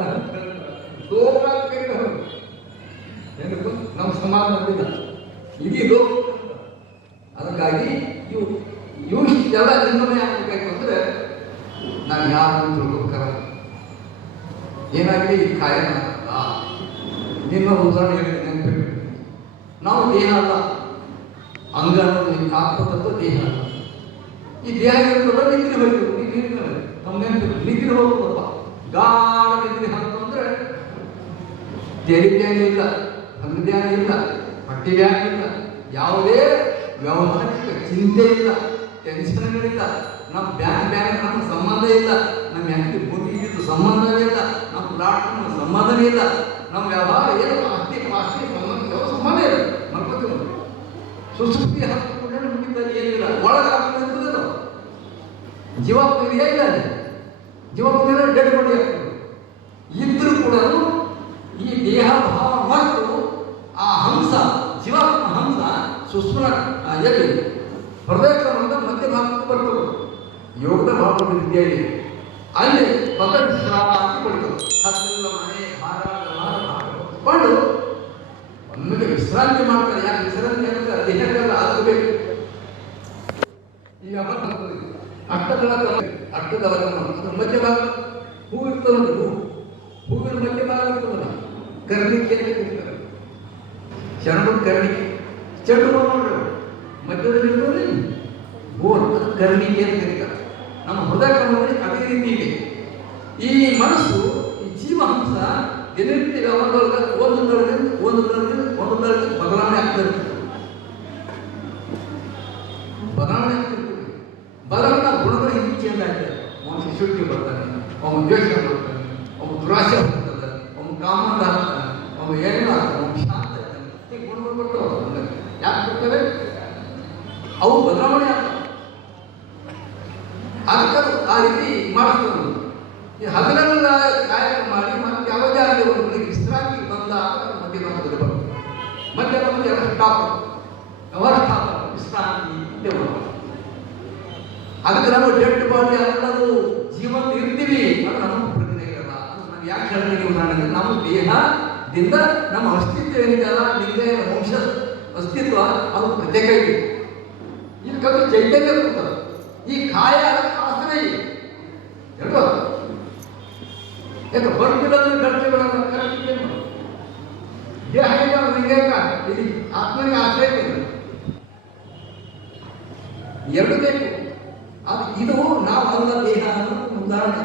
ಲೋಕ ಏನಕ್ಕೂ ನಮ್ಮ ಸಮಾಜದಿಂದ ಇಡೀ ಲೋಕ. ಅದಕ್ಕಾಗಿ ಇವು ಇಷ್ಟೆಲ್ಲ ನಿರ್ಣಯ ಆಗಬೇಕು ಅಂದರೆ ನಾನು ಯಾರು ತಿಳ್ಕೋಬೇಕಾರ ಏನಾಗಲಿ ಈ ಕಾಯನ ನಿಮ್ಮ ಉದಾಹರಣೆ ಹೇಳಿ ನೆನಪಿಟ್ಟು ನಾವು ದೇಹ ಅಲ್ಲ, ಅಂಗ ಅನ್ನೋದು ಆತ್ಮತತ್ವ ದೇಹ ಅಲ್ಲ. ಈ ದೇಹ ಇರೋದಲ್ಲ ನಿದ್ರೆ ಹೋಯ್ತು, ನೀರಿನ ನಮ್ಮ ನೆನಪು ನಿದ್ರೆ ಹೋಗ್ಬೋದಪ್ಪ. ಗಾಢ ನಿದ್ರೆ ಹಾಕು ಅಂದರೆ ತೆರಿಗೆನೇ ಇಲ್ಲ, ಸಂಧ್ಯಾನ ಇಲ್ಲ, ಪಟ್ಟಿಗ್ಯಾನ ಇಲ್ಲ, ಯಾವುದೇ ವ್ಯವಹಾರಿಕ ಚಿಂತೆ ಇಲ್ಲ, ಟೆನ್ಷನ್ಗಳಿಲ್ಲ. ನಮ್ಮ ಬ್ಯಾಂಕ್ ನಮ್ಮ ಸಂಬಂಧ ಇಲ್ಲ, ನಮ್ಮ ಹೆಂಡತಿ ಬುದ್ಧಿಗಿದ್ದು ಸಂಬಂಧವೇ ಇಲ್ಲ, ನಮ್ಮ ಪ್ಲಾಟ್ ನಮ್ಮ ಸಂಬಂಧವೇ ಇಲ್ಲ, ನಮ್ಮ ವ್ಯವಹಾರ ಏನು ಆಸ್ತಿ ಸಂಬಂಧ ಇಲ್ಲ. ಮಲ್ಕೋತೀವಿ ಸುಸುಪ್ತಿ ಹಾಕಿಕೊಂಡ್ರೆ ಮುಗಿದಲ್ಲಿ ಏನಿಲ್ಲ, ಒಳಗೆ ಹಾಕಿದ್ರೆ ಜೀವಾತ್ಮ ಇದೆಯಾ ಇಲ್ಲ, ಜೀವಾತ್ಮ ಡೆಡ್ ಬಾಡಿ ಆಗ್ತದೆ. ಇದ್ರೂ ಕೂಡ ಈ ದೇಹ ಭಾವ ಮತ್ತು ಆ ಹಂಸ ಜೀವಾತ್ಮ ಹಂಸ ಸುಸ್ಮರ ಎಲ್ಲಿ ಹೃದಯ ಕ್ರಮದ ಮಧ್ಯ ಭಾಗಕ್ಕೆ ಬರ್ತದೆ. ಯೋಗದ ಭಾಗದ ವಿದ್ಯೆಯಲ್ಲಿ ಅಲ್ಲಿ ವಿಶ್ರಾಂತಿ ಪಡ್ತದೆ. ಹತ್ತೆಲ್ಲ ಮನೆ ಹಾಕೊಂಡು ಒಮ್ಮೆಗೆ ವಿಶ್ರಾಂತಿ ಮಾಡ್ತಾರೆ. ಯಾಕೆ ವಿಶ್ರಾಂತಿ ಅಂತ ದೇಹಕ್ಕೆಲ್ಲ ಆಗಬೇಕು. ಈಗ ಅಷ್ಟದಳ ಅಷ್ಟದಳ ಮಧ್ಯ ಭಾಗ ಹೂ ಇರ್ತದೆ, ಹೂವಿನ ಮಧ್ಯ ಭಾಗ ಇರ್ತದಲ್ಲ, ಕರ್ಣಿಕೆ ಅಂತ ಕರೀತಾರೆ. ಶರಣು ಕರ್ಣಿಕೆ, ಚೆಂಡು ನೋಡ್ರಿ ಮಧ್ಯದಲ್ಲಿ ಇರ್ತದೆ ಹೂ ಅಂತ ಕರ್ಣಿಕೆ ಅಂತ ಕರೀತಾರೆ. ನಮ್ಮ ಹೃದಯ ಕ್ರಮದಲ್ಲಿ ಅದೇ ರೀತಿ ಇದೆ. ಈ ಮನಸ್ಸು, ಈ ಜೀವಹಂಸ ದಿನನಿತ್ಯ ವ್ಯವಹಾರದೊಳಗೆ ಒಂದು ಬದಲಾವಣೆ ಆಗ್ತಾ ಇರ್ತದೆ. ಬದಲಾವಣೆ ಗುಣಗಳು ಹಿಂದೆ ಚೇಂಜ್ ಆಗ್ತದೆ. ಅವನು ಶಿಶುಟ್ಟಿ ಬರ್ತಾನೆ, ಅವನು ದ್ವೇಷ ಬರ್ತಾನೆ, ಅವನು ದುರಾಶೆ ಬರ್ತದೆ, ಅವನು ಕಾಮಂದ ಆಗ್ತಾನೆ, ಅವನು ಏನೋ ಆಗ್ತಾನೆ, ಅವನು ಶಾಂತ ಆಗ್ತಾನೆ. ಈ ಗುಣಗಳು ಬರ್ತವೆ. ಯಾಕೆ ಬರ್ತವೆ? ಅವು ಬದಲಾವಣೆ ಆಗ್ತವೆ. ಅದಕ್ಕೆ ಆ ರೀತಿ ಮಾಡಿಸ್ತಾರೆ. ಈ ಹಗಲೆಲ್ಲ ಕಾಯಕ ಮಾಡಿ ಮತ್ತೆ ಯಾವುದೇ ಆಗಲಿ ಒಂದು ವಿಶ್ರಾಂತಿ ಬಂದಾಗ ಮಧ್ಯಭಾಗದಲ್ಲಿ ಬರ್ತದೆ. ಮಧ್ಯಭಾಗದಲ್ಲಿ ಎಲ್ಲ ಸ್ಟಾಪ್, ವಿಶ್ರಾಂತಿ ಇದ್ದೇ ಬರ್ತದೆ. ಅದಕ್ಕೆ ನಾವು ಡೆಡ್ ಬಾಡಿ ಅನ್ನೋದು ಜೀವಂತ ಇರ್ತೀವಿ ಅದು ನಮಗೆ ಪ್ರಜ್ಞೆ ಇರಲ್ಲ. ನಾವು ಯಾಕೆ ಹೇಳ್ತೀವಿ? ಉದಾಹರಣೆಗೆ ನಮ್ಮ ದೇಹದಿಂದ ನಮ್ಮ ಅಸ್ತಿತ್ವ ಏನಿದೆಯಲ್ಲ, ಲಿಂಗ ವಂಶ ಅಸ್ತಿತ್ವ ಅದು ಪ್ರತ್ಯೇಕ ಇದೆ. ಇದಕ್ಕಂತೂ ಚೈತನ್ಯ ಕೊಡ್ತದೆ. ಈ ಕಾಯ ಆಶ್ರಯ ಇದೆ ಹೇಳ್ಬೋದು. ಯಾಕೆ ಬರ್ತಿರೋದ್ರೆ ಗಟ್ಟಿಗಳನ್ನು ಕರೆಕ್ಟ್ ದೇಹ ಲಿಂಗಕ ಇಲ್ಲಿ ಆತ್ಮನಿಗೆ ಆಶ್ರಯ ಇದೆ. ಎರಡು ಬೇಕು. ಅದು ಇದು ನಾವು ಅಲ್ಲ ದೇಹ ಅನ್ನೋ ಉದಾಹರಣೆ.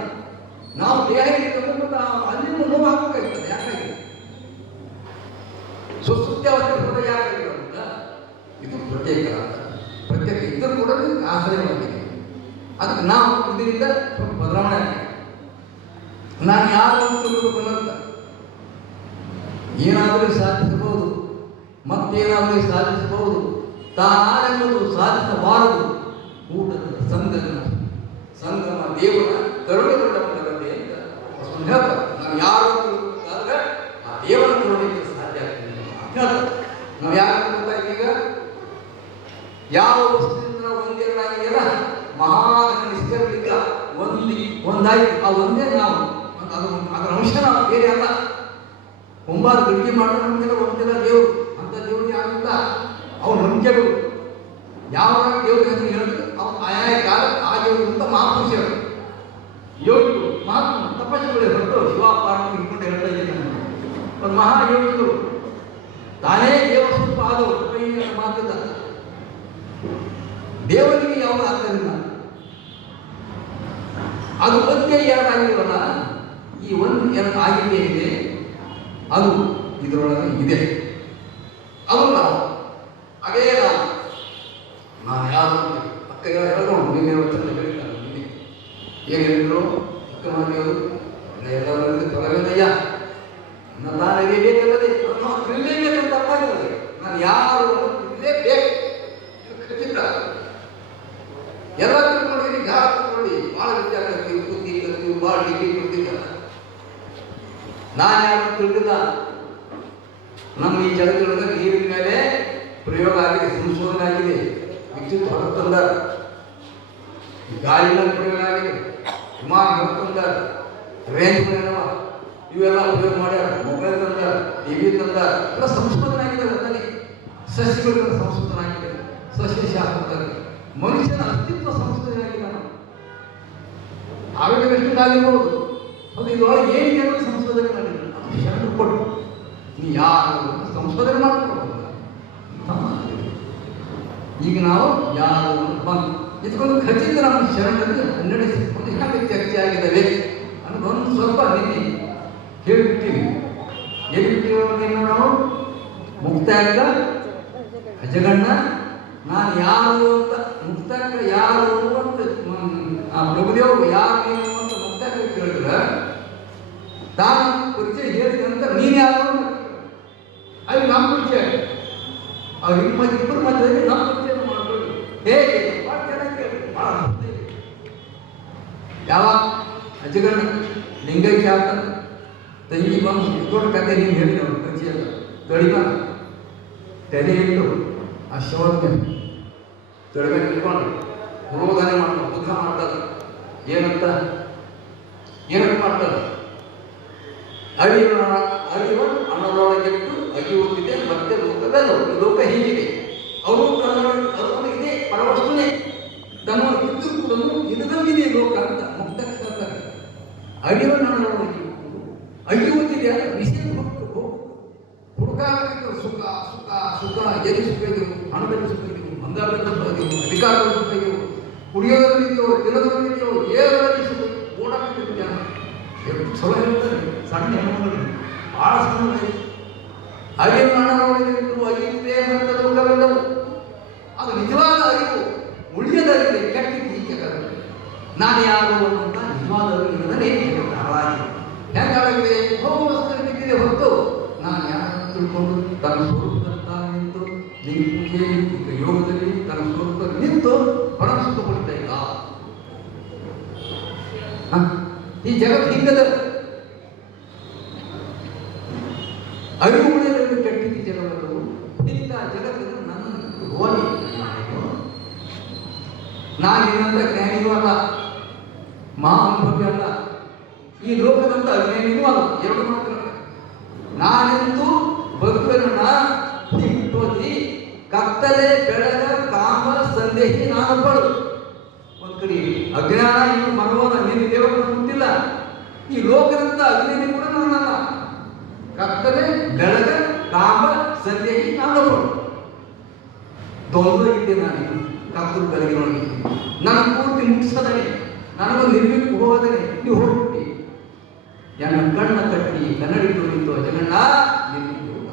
ನಾವು ದೇಹ ಅಲ್ಲಿ ನೋವು ಹಾಕಬೇಕಾಗ್ತದೆ. ಯಾಕಾಗಿ ಸುಸುಪ್ತಾವಸ್ಥೆ ಯಾಕಾಗಿರೋ ಅಂತ ಇದು ಪ್ರತ್ಯೇಕ ಅಂತ. ಪ್ರತ್ಯೇಕ ಇದ್ದರೂ ಕೂಡ ಆಶ್ರಯವಾಗಿದೆ. ಅದಕ್ಕೆ ನಾವು ಇದರಿಂದ ಸ್ವಲ್ಪ ಬದಲಾವಣೆ ಆಗಿದೆ. ನಾನು ಯಾರು ಅಂತ ಏನಾದರೂ ಸಾಧಿಸಬಹುದು, ಮತ್ತೇನಾದರೂ ಸಾಧಿಸಬಹುದು, ತಾನೆಂಬುದು ಸಾಧಿಸಬಾರದು. ಊಟದ ಸಂಗಮ ದೇವರ ಕರುಣೆಗೊಂಡವರೇ ಅಂತ ಹೇಳ್ತಾರೆ. ನಾವು ಯಾರು ತಿಳ್ಬೇಕಾದ್ರೆ ಆ ದೇವರ ಕರುಣೆಗೆ ಸಾಧ್ಯ ಆಗ್ತದೆ. ನಾವು ಯಾರು ತಿಳ್ಬೇಕಾಗಿ ಈಗ ಯಾವ ವಸ್ತುವಿಂದ ಒಂದೇನಾಗಿದೆಯಲ್ಲ, ಮಹಾಗಣ ನಿಷ್ಠರ್ಲಿಂಗ ಒಂದಾಗಿ ಆ ಒಂದೇ ನಾವು, ಅದರ ಅಂಶ ನಾವು ಬೇರೆ ಅಲ್ಲ. ಒಂಬಾರು ಗಡಿಗೆ ಮಾಡೋದು ನಮಗೆಲ್ಲ ಒಂದಿಲ್ಲ ದೇವರು ಅಂತ ದೇವರು ಯಾರಿಲ್ಲ. ಅವ್ರು ನಂಬಿಕೆಗಳು ಯಾವ ದೇವರು ಹೆಸರು ಹೇಳಿದ್ರು ಅವ್ರು ಆಯಾಯ ಕಾಲ ಆ ದೇವರು ಅಂತ ಮಹಾಪುರುಷರು ಯೋಗಿಗಳು ಮಹಾತ್ಮ ತಪಸ್ಸುಗಳೇ ಹೊರಟು ಶಿವಾಪಾರ್ಥ ಇಟ್ಕೊಂಡು ಹೇಳ್ತಾ ಇದ್ದೀನಿ. ಒಂದು ಮಹಾಯೋಗಿಗಳು ತಾನೇ ದೇವರ ಸ್ವಲ್ಪ ಆದವರು ಮಾತಿಲ್ಲ. ದೇವರಿಗೆ ಯಾವಾಗ ಆಗ್ತದಿಲ್ಲ. ಅದು ಒಂದೇ ಎರಡಾಗಿಲ್ವಲ್ಲ, ಈ ಒಂದು ಎರಡು ಆಗಿದೆ ಇದೆ, ಅದು ಇದರೊಳಗೆ ಇದೆ. ಅದು ನಾವು ಅದೇ ನಾನು ಯಾರು ಅಕ್ಕ ಹೇಳೋದು ನಿನ್ನೆ ವಚನ ಹೇಳಿದ್ದಾರೆ. ಏನು ಹೇಳಿದ್ರು ಅಕ್ಕಮಾನಿಯವರು? ಎಲ್ಲರೂ ತೊಲಗದಯ್ಯ ನಾನು ಇರಬೇಕಲ್ಲದೆ ತಿಳಿಲೇಬೇಕಂತ ತಪ್ಪಾಗಿರೋದು. ನಾನು ಯಾರು ತಿಳಿಲೇಬೇಕು ಖಚಿತ. ಎಲ್ಲ ತಿಳ್ಕೊಂಡಿದ್ದೀನಿ, ಯಾರು ತಿಳ್ಕೊಳ್ಳಿ ಭಾಳ ವಿಚಾರ ಕಲ್ತೀವಿ, ಬುದ್ಧಿ ಕಲ್ತೀವಿ, ಭಾಳ ಡಿಗ್ರಿ ಕೊಡ್ತಿದ್ದಲ್ಲ. ನಾನು ಯಾರು ತಿಳಿದಿಲ್ಲ. ನಮ್ಮ ಈ ಜಗತ್ತಿನೊಳಗೆ ನೀರಿನ ಮೇಲೆ ಪ್ರಯೋಗ ಆಗಿದೆ, ಸಂಶೋಧನೆ ಆಗಿದೆ, ವಿದ್ಯುತ್ ಹೊರತಂದ, ಗಾಳಿ ಮೇಲೆ ಪ್ರಯೋಗ ಆಗಿದೆ, ವಿಮಾನ ಹೊರತಂದ, ರೇಂಜ್ ಪರಿಣಾಮ ಇವೆಲ್ಲ ಉಪಯೋಗ ಮಾಡ್ಯಾರ. ಮೊಬೈಲ್ ತಂದ, ಟಿವಿ ತಂದ, ಎಲ್ಲ ಸಂಶೋಧನೆ ಆಗಿದೆ. ಅದರಲ್ಲಿ ಸಸ್ಯಗಳ ಸಂಶೋಧನೆ ಆಗಿದೆ, ಸಸ್ಯಶಾಸ್ತ್ರದಲ್ಲಿ ಮನುಷ್ಯನ ಅಸ್ತಿತ್ವ ಸಂಶೋಧನೆ ಆಗಿದೆ. ಆರೋಗ್ಯ ಆಗಿರ್ಬೋದು, ಅದು ಇದರೊಳಗೆ ಏನಿದೆ ಅನ್ನೋದು ಸಂಶೋಧನೆ ಮಾಡಿದ್ರು. ಅದು ಶರಣ ಕೊಟ್ಟು ನೀ ಯಾರು ಸಂಶೋಧನೆ ಮಾಡಿಕೊಡ್ಬೋದು. ಈಗ ನಾವು ಯಾರು ಬಂದು ಇದಕ್ಕೊಂದು ಖಚಿತ ನಮ್ಮ ಶರಣರಲ್ಲಿ ನಡೆಸಿಕೊಂಡು ಯಾಕೆ ಚರ್ಚೆ ಆಗಿದ್ದಾವೆ ಅನ್ನೋದೊಂದು ಸ್ವಲ್ಪ ನಿನ್ನೆ ಹೇಳಿಬಿಟ್ಟಿವಿ. ಎಲ್ಲಿ ಬಿಟ್ಟಿರೋ ನಿನ್ನ ನಾವು ಮುಕ್ತಾಯಕ ಅಜಗಣ್ಣ ನಾನು ಯಾರು ಅಂತ, ಮುಕ್ತಾಯಕ ಯಾರು ಅಂತ ಆ ಪ್ರಭುದೇವ್ ಯಾರು ನೀನು ಅಂತ ಮುಕ್ತಾಯಕ ಕೇಳಿದ್ರೆ ತಾನು ಪರಿಚಯ ಹೇಳಿದ ನಂತರ ನೀನು ಯಾರು ಅಲ್ಲಿ ನಮ್ಮ ಪರಿಚಯ ಅವ್ರು ಇಬ್ಬರು ಮಧ್ಯದಲ್ಲಿ ನಮ್ಮ ಪರಿಚಯ ಮಾಡ್ಕೊಳ್ಳಿ. ಹೇಗೆ ಭಾಳ ಚೆನ್ನಾಗಿ ಕೇಳಿ, ಭಾಳ ಯಾವಾಗ ಅಜಗಣ್ಣ ಲಿಂಗೈಕ್ಯ ಆತ ತಂಗಿ ಬಂದು ದೊಡ್ಡ ಕತೆ ನೀನು ಹೇಳಿ ಅವ್ರ ಪರಿಚಯ ತೊಳಿಬ ತೆರೆ ಇಟ್ಟು ಆ ಶವಕ್ಕೆ ತೊಳಗೆ ಇಟ್ಕೊಂಡು ರೋಧನೆ ಮಾಡ್ತಾರೆ, ದುಃಖ ಮಾಡ್ತಾರೆ. ಏನಂತ ಮಾಡ್ತಾರೆ? ಅರಿವ ಅನ್ನದೊಳಗಿಟ್ಟು ಅಗಿಯುತ್ತಿದೆ ಮತ್ತೆ ಲೋಕದಲ್ಲೂ ಲೋಕ ಹೀಗಿದೆ. ಅವರು ಇದೆ ಪರವಸ್ತುನೇ ತನ್ನೊಳಗೆ ಇದ್ದು ಕೂಡ ಇದರಲ್ಲಿದೆ ಲೋಕ ಅಂತ ಮುಕ್ತ ಹೇಳ್ತಾರೆ. ಅರಿವನ್ನೊಳಗೆ ಅಗಿಯುತ್ತಿದೆ ಅಂದರೆ ವಿಷಯ ಹುಡುಕಾಗಬೇಕು. ಸುಖ ಸುಖ ಸುಖ ಎಲ್ಲಿ ಸುಖ ಇದೆಯೋ, ಹಣದಲ್ಲಿ ಸುಖ ಇದೆಯೋ, ಬಂಗಾರದಲ್ಲಿ ಸುಖ ಇದೆಯೋ, ಅಧಿಕಾರದಲ್ಲಿ ಸುಖ ಇದೆಯೋ, ಕುಡಿಯೋದ್ರಲ್ಲಿದೆಯೋ, ತಿನ್ನೋದ್ರಲ್ಲಿದೆಯೋ, ಏಳರಲ್ಲಿ ಸುಖ ಓಡಾಡಬೇಕು. ಜನ ಎಷ್ಟು ಚಲೋ ಹೇಳ್ತಾರೆ. ಸಣ್ಣ ಹೆಣ್ಣುಗಳು ಭಾಳ ಸಣ್ಣ ಅರಿವು ಹಣದೊಳಗಿಟ್ಟು ಅಗಿಯುತ್ತೆ ಮತ್ತು ಲೋಕವೆಲ್ಲವೂ. ಅದು ನಿಜವಾದ ಅರಿವು, ಉಳಿಯದರಿದೆ ಕೆಟ್ಟಿದ್ದು ಈ ಜಗತ್ತು. ನಾನು ಯಾರು ಅಂತ ನಿಜವಾದ ಅರಿವಿಲ್ಲದೇ ಹಾಳಾಗಿದೆ. ಹೆಂಗಾಗಿದೆ? ಹೋಗುವ ಬಿದ್ದಿದೆ ಹೊತ್ತು ನಾನು ಯಾರು ತಿಳ್ಕೊಂಡು ತನ್ನ ಸ್ವರೂಪದಲ್ಲಿ ತಾನು ನಿಂತು ನಿಂಗೆ ಈಗ ಯೋಗದಲ್ಲಿ ತನ್ನ ಸ್ವರೂಪದಲ್ಲಿ ನಿಂತು ಪರಮ ಸುಖ ಪಡಿತಾ ಇಲ್ಲ. ಈ ಜಗತ್ತು ಹಿಂಗದ ಅರಿವು ಉಳಿಯದಲ್ಲಿ ಕೆಟ್ಟಿದ್ದು ಜಗತ್ತು. ಇಂಥ ಜಗತ್ತನ್ನು ನನ್ನ ಹೋಗಿ ನಾನು ಇನ್ನಂತ ಜ್ಞಾನಿಯೂ ಅಲ್ಲ, ಮಹಾನುಭವಿ ಅಲ್ಲ, ಈ ಲೋಕದಂತ ಅಜ್ಞಾನಿಯೂ ಅಲ್ಲ. ಎರಡು ಮಾತ್ರ ನಾನೆಂತೂ ಬದುಕನ್ನ ಹಿಟ್ಟೋದಿ ಕತ್ತಲೆ ಬೆಳಗ ಕಾಮ ಸಂದೇಹಿ ನಾನು ಪಡು. ಒಂದ್ ಕಡೆ ಅಜ್ಞಾನ ಇನ್ನು ಮನೋನ ನಿನ್ನ ದೇವರನ್ನು ಮುಟ್ಟಿಲ್ಲ. ಈ ಲೋಕದಂತ ಅಜ್ಞಾನಿ ಕೂಡ ನಾನಲ್ಲ. ಕತ್ತಲೆ ಬೆಳಗ ಕಾಮ ಸಂದೇಹಿ ನಾನು ಪಡು. ದೊಡ್ಡದಾಗಿದ್ದೆ ನಾನು ಕತ್ತಲು ಬೆಳಗಿನೊಳಗೆ ನನ್ನ ಪೂರ್ತಿ ಮುಟ್ಟಿಸದನೆ, ನನಗೊಂದು ನಿರ್ಮಿಕ್ ಹೋಗದನೆ. ನೀವು ಹೋಗ್ಬಿಟ್ಟು ನನ್ನ ಕಣ್ಣ ಕಟ್ಟಿ ಕನ್ನಡಿ ತೋರಿತು ಅಜಗಣ್ಣ ನಿನ್ನ ಯೋಗ.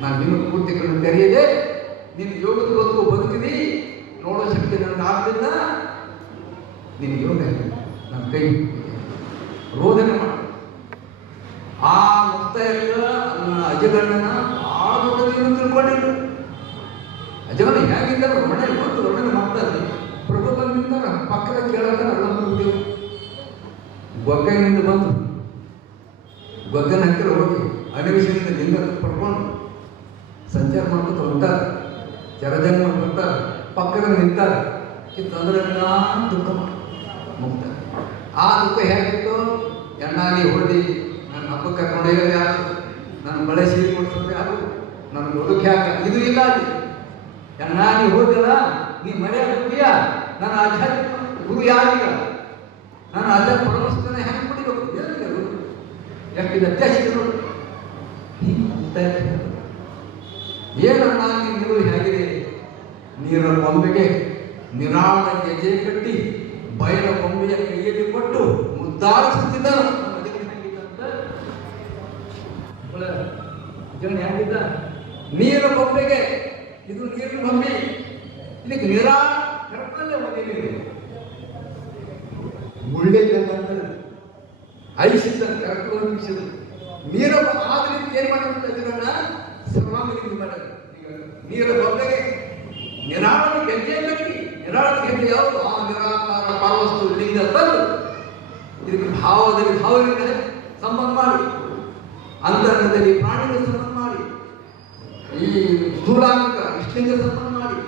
ನಾನು ನಿಮ್ಮ ಪೂರ್ತಿ ಕಣ್ಣು ತೆರೆಯದೆ ನಿನ್ನ ಯೋಗದ ಬದುಕು ಬದುಕಿದಿ ನೋಡೋ ಶಕ್ತಿ ನನಗೆ ಆಗಲಿಲ್ಲ. ನಿನ್ನ ಯೋಗ ನನ್ನ ಕೈ ರೋಧನೆ ಮಾಡ. ಆ ಮುಕ್ತಾಯಕ ಅಜಗಣ್ಣನ ಭಾಳ ದೊಡ್ಡದೇನು ತಿಳ್ಕೊಂಡಿದ್ರು. ಅಜಗಣ್ಣ ಹೇಗಿದ್ದರು ಮನೆಯಲ್ಲಿ ಬಂದು ವರ್ಣನೆ ಮಾಡ್ತಾರೆ. ಪ್ರಭು ಬಂದಿದ್ದ ಪಕ್ಕದ ಕೇಳಕ ಎಲ್ಲ ಬಂದಿದ್ದೆವು. ಗೊಗ್ಗನಿಂದ ಬಂದು ಗೊಗ್ಗನ ಹತ್ತಿರ ಹೋಗಿ ಅಡವಿಷದಿಂದ ಲಿಂಗ ಪಡ್ಕೊಂಡು ಸಂಚಾರ ಮಾಡ್ಕೊತ ಹೊಂಟಾರೆ. ಜರಜಂಗ ಬರ್ತಾರೆ, ಪಕ್ಕದಲ್ಲಿ ನಿಂತಾರೆ. ಕಿತ್ತಂದ್ರೆ ದುಃಖ ಮುಗ್ತಾರೆ. ಆ ದುಃಖ ಹೇಗಿತ್ತು? ಎಣ್ಣಾಗಿ ಹೊಡೆದಿ ನನ್ನ ಹಬ್ಬಕ್ಕೆ ಕರ್ಕೊಂಡೋಗ ಯಾರು, ನನ್ನ ಬಳೆ ಸೀರೆ ಕೊಡ್ಸೋದು ಯಾರು, ನನ್ನ ಬದುಕು ಯಾಕೆ ಇದು ಇಲ್ಲ. ಅಲ್ಲಿ ಎಣ್ಣಾಗಿ ಹೋಗಲ್ಲ, ನೀ ಮರ್ಯಾದೆ ಹುಡುಗಿಯ ನನ್ನ ಆಧ್ಯಾತ್ಮಿಕ ಗುರು ಯಾರೀಗ, ನಾನು ಅಲ್ಲೇ ಪರಮಸ್ತನ ಹೆಂಗೆ ಪಡಿಬೇಕು? ಹೇಳಿದರು ಯಾಕಿದೆ ಅತ್ಯಾಶಿದರು ಏನನ್ನ ನಿಲ್ಲುವ ಹೇಗಿದೆ? ನೀರ ಬೊಂಬೆಗೆ ನಿರಾಳ ಗೆಜೆ ಕಟ್ಟಿ ಬಯಲ ಬೊಂಬೆಯ ಕೈಯಲ್ಲಿ ಕೊಟ್ಟು ಮುದ್ದಾಡಿಸುತ್ತಿದ್ದನು. ಹೆಂಗಿದ್ದ? ನೀರ ಬೊಂಬೆಗೆ ಇದು ನೀರಿನ ಬೊಂಬೆ, ಇದಕ್ಕೆ ನಿರಾಳ ಮುಳ್ಳೆದಂದ್ರೆ ಐಸಿದ್ದ ಕರ್ಕೊಂಡು ನಿಮಿಷದು ನೀರ ಆದ್ರೆ ಏನ್ ಮಾಡಿದ ಸರ್ವಾಂಗಲಿಂಗ ಮಾಡಿದ ನೀರ ಬಗ್ಗೆಗೆ ನಿರಾಳನ ಗೆಜ್ಜೆ ಕಟ್ಟಿ ನಿರಾಳನ ಗೆಜ್ಜೆ ಯಾವುದು ಆ ನಿರಾಕಾರ ಪಾರ್ವಸ್ತು ಲಿಂಗ ತಂದು ಇದಕ್ಕೆ ಭಾವದಲ್ಲಿ ಭಾವಲಿಂಗ ಸಂಬಂಧ ಮಾಡಿ ಅಂತರಂಗದಲ್ಲಿ ಪ್ರಾಣಿಗೆ ಸಂಬಂಧ ಮಾಡಿ ಈ ಸ್ಥೂಲಾಂಕ ಇಷ್ಟಲಿಂಗ ಸಂಬಂಧ ಮಾಡಿ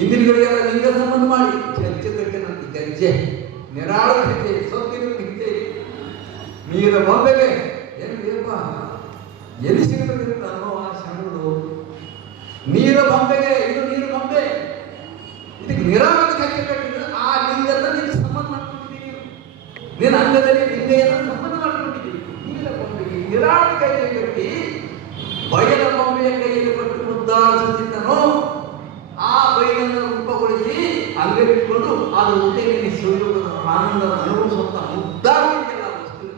ಇಂದ್ರಿಯಗಳಿಗೆಲ್ಲ ಲಿಂಗ ಸಂಬಂಧ ಮಾಡಿ ಗೆಜ್ಜೆ ಕಟ್ಟಿನಂತೆ ಗೆಜ್ಜೆ ನಿರಾಳ ಗೆಜ್ಜೆ ಸೊಪ್ಪಿನ ಗೆಜ್ಜೆ ನೀರ ಬೊಂಬೆಗೆ ಏನ್ರಿಯಪ್ಪ ಎಲ್ಲಿ ಸಿಗಬೇಕಿರುತ್ತೆ ಅನ್ನೋ ಆ ಶರಣರು ನೀರ ಬೊಂಬೆಗೆ ಇದು ನೀರು ಬೊಂಬೆ ಇದಕ್ಕೆ ನಿರಾಳದ ಗೆಜ್ಜೆ ಕಟ್ಟಿದ್ರೆ ಆ ಲಿಂಗದ ನೀನು ಸಂಬಂಧ ಮಾಡ್ಕೊಂಡಿದ್ದೀವಿ ನೀನು ಅಂಗದಲ್ಲಿ ಲಿಂಗ ಏನೋ ಸಂಬಂಧ ಮಾಡ್ಕೊಂಡಿದ್ದೀವಿ ನೀರ ಬೊಂಬೆಗೆ ನಿರಾಳದ ಗೆಜ್ಜೆ ಕಟ್ಟಿ ಬಯಲ ಬೊಂಬೆಯ ಕೈಯಲ್ಲಿ ಕೊಟ್ಟು ಮುದ್ದಾಡಿಸುತ್ತಿದ್ದನೋ ಆ ಬೈಲನ್ನು ರೂಪಗೊಳಿಸಿ ಅಂಗಡಿಟ್ಕೊಂಡು ಅದು ಉತ್ತೇಜನೆ ಶಿವಯೋಗದ ಆನಂದ ಅನುಭವಿಸುವಂತ ಮುದ್ದಾಡುವಿಕೆಲ್ಲ ವಸ್ತು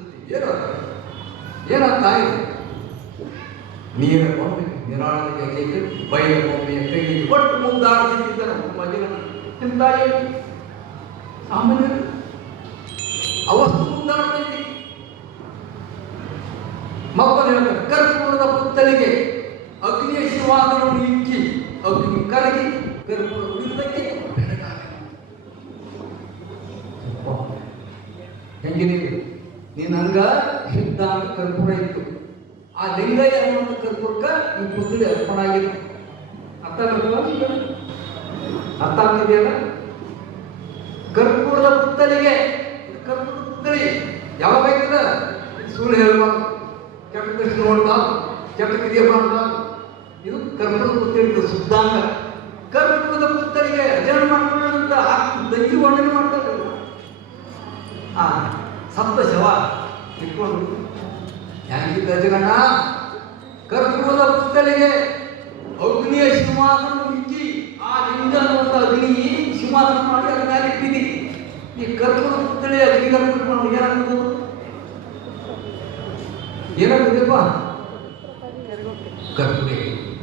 ಏನಂತ ಇದೆ ನೀರ ಬೊಂಬೆ ನಿರಾಳದ ಗೆಜ್ಜೆ ಕಟ್ಟಿ ಬಯಲ ಬೊಂಬೆಯ ಕೈಯಲ್ಲಿ ಕೊಟ್ಟು ಮುದ್ದಾಡಿಸುತ್ತಿದ್ದನು ಮಜನ ತಿಂತಾಯಿ ಸಾಮಾನ್ಯ ಅವಸ್ತು ಮುದ್ದಾಡುತ್ತೈತಿ ಮಕ್ಕಳು ಹೇಳ್ತಾರೆ ಕರ್ಪೂರದ ಪುತ್ತಳಿಗೆ ಅಗ್ನಿಯ ಶಿವಾದನವನ್ನು ಇಕ್ಕಿ ಅಗ್ನಿ ಕರಗಿ ಕರ್ಪೂರ ಉಳಿದಕ್ಕೆ ಹೆಂಗಿದೆ ನೀನು ಹಂಗ ಶುದ್ಧ ಅಂತ ಕರ್ಪೂರ ಇತ್ತು ಆ ಲಿಂಗಯ್ಯ ಅನ್ನುವಂಥ ಕರ್ಪೂರಕ್ಕೆ ಈ ಪುತ್ಥಳಿ ಅರ್ಪಣ ಆಗಿತ್ತು ಅರ್ಥ ಆಗ್ತಿದೆಯಲ್ಲ ಕರ್ಪೂರದ ಪುತ್ತಳಿಗೆ ಕರ್ಪೂರದ ಪುತ್ತಳಿ ಯಾವಾಗ ಆಯ್ತದ ಸುಳ್ಳು ಹೇಳ್ಬಾರ್ದು ಕೆಟ್ಟ ಕೃಷ್ಣ ನೋಡ್ಬಾರ್ದು ಕೆಟ್ಟ ಕ್ರಿಯೆ ಮಾಡಬಾರ್ದು ಇದು ಕರ್ಪೂರದ ಪುತ್ತಳಿಗೆ ಶುದ್ಧಾಂಗ ಕರ್ಪೂರದ ಪುತ್ತಳಿಗೆ ಅಜನ ಮಾಡ್ಕೊಳ್ಳೋದಂತ ದೈವಿ ವರ್ಣನೆ ಮಾಡ್ತಾರೆ ಆ ಸಪ್ತ ಶವ ಇಟ್ಕೊಂಡು ಹೆಂಗಿದ್ದ ಅಜಗಣ್ಣ ಕರ್ಪೂರದ ಪುತ್ತಳಿಗೆ ಅಗ್ನಿಯ ಸಿಂಹಾಸನ ಇಕ್ಕಿ ಆ ಲಿಂಗ ಅನ್ನುವಂಥ ಅಗ್ನಿ ಸಿಂಹಾಸನ ಮಾಡಿ ಅದರ ಮೇಲೆ ಇಟ್ಟಿದ್ದೀನಿ ಈ ಕರ್ಪೂರದ ಪುತ್ತಳಿ ಅಗ್ನಿ ಕರ್ಪೂರ ಏನಾಗ್ತದೆ ಏನಾಗ್ತದೆಪ್ಪ ಕರ್ಪೂರ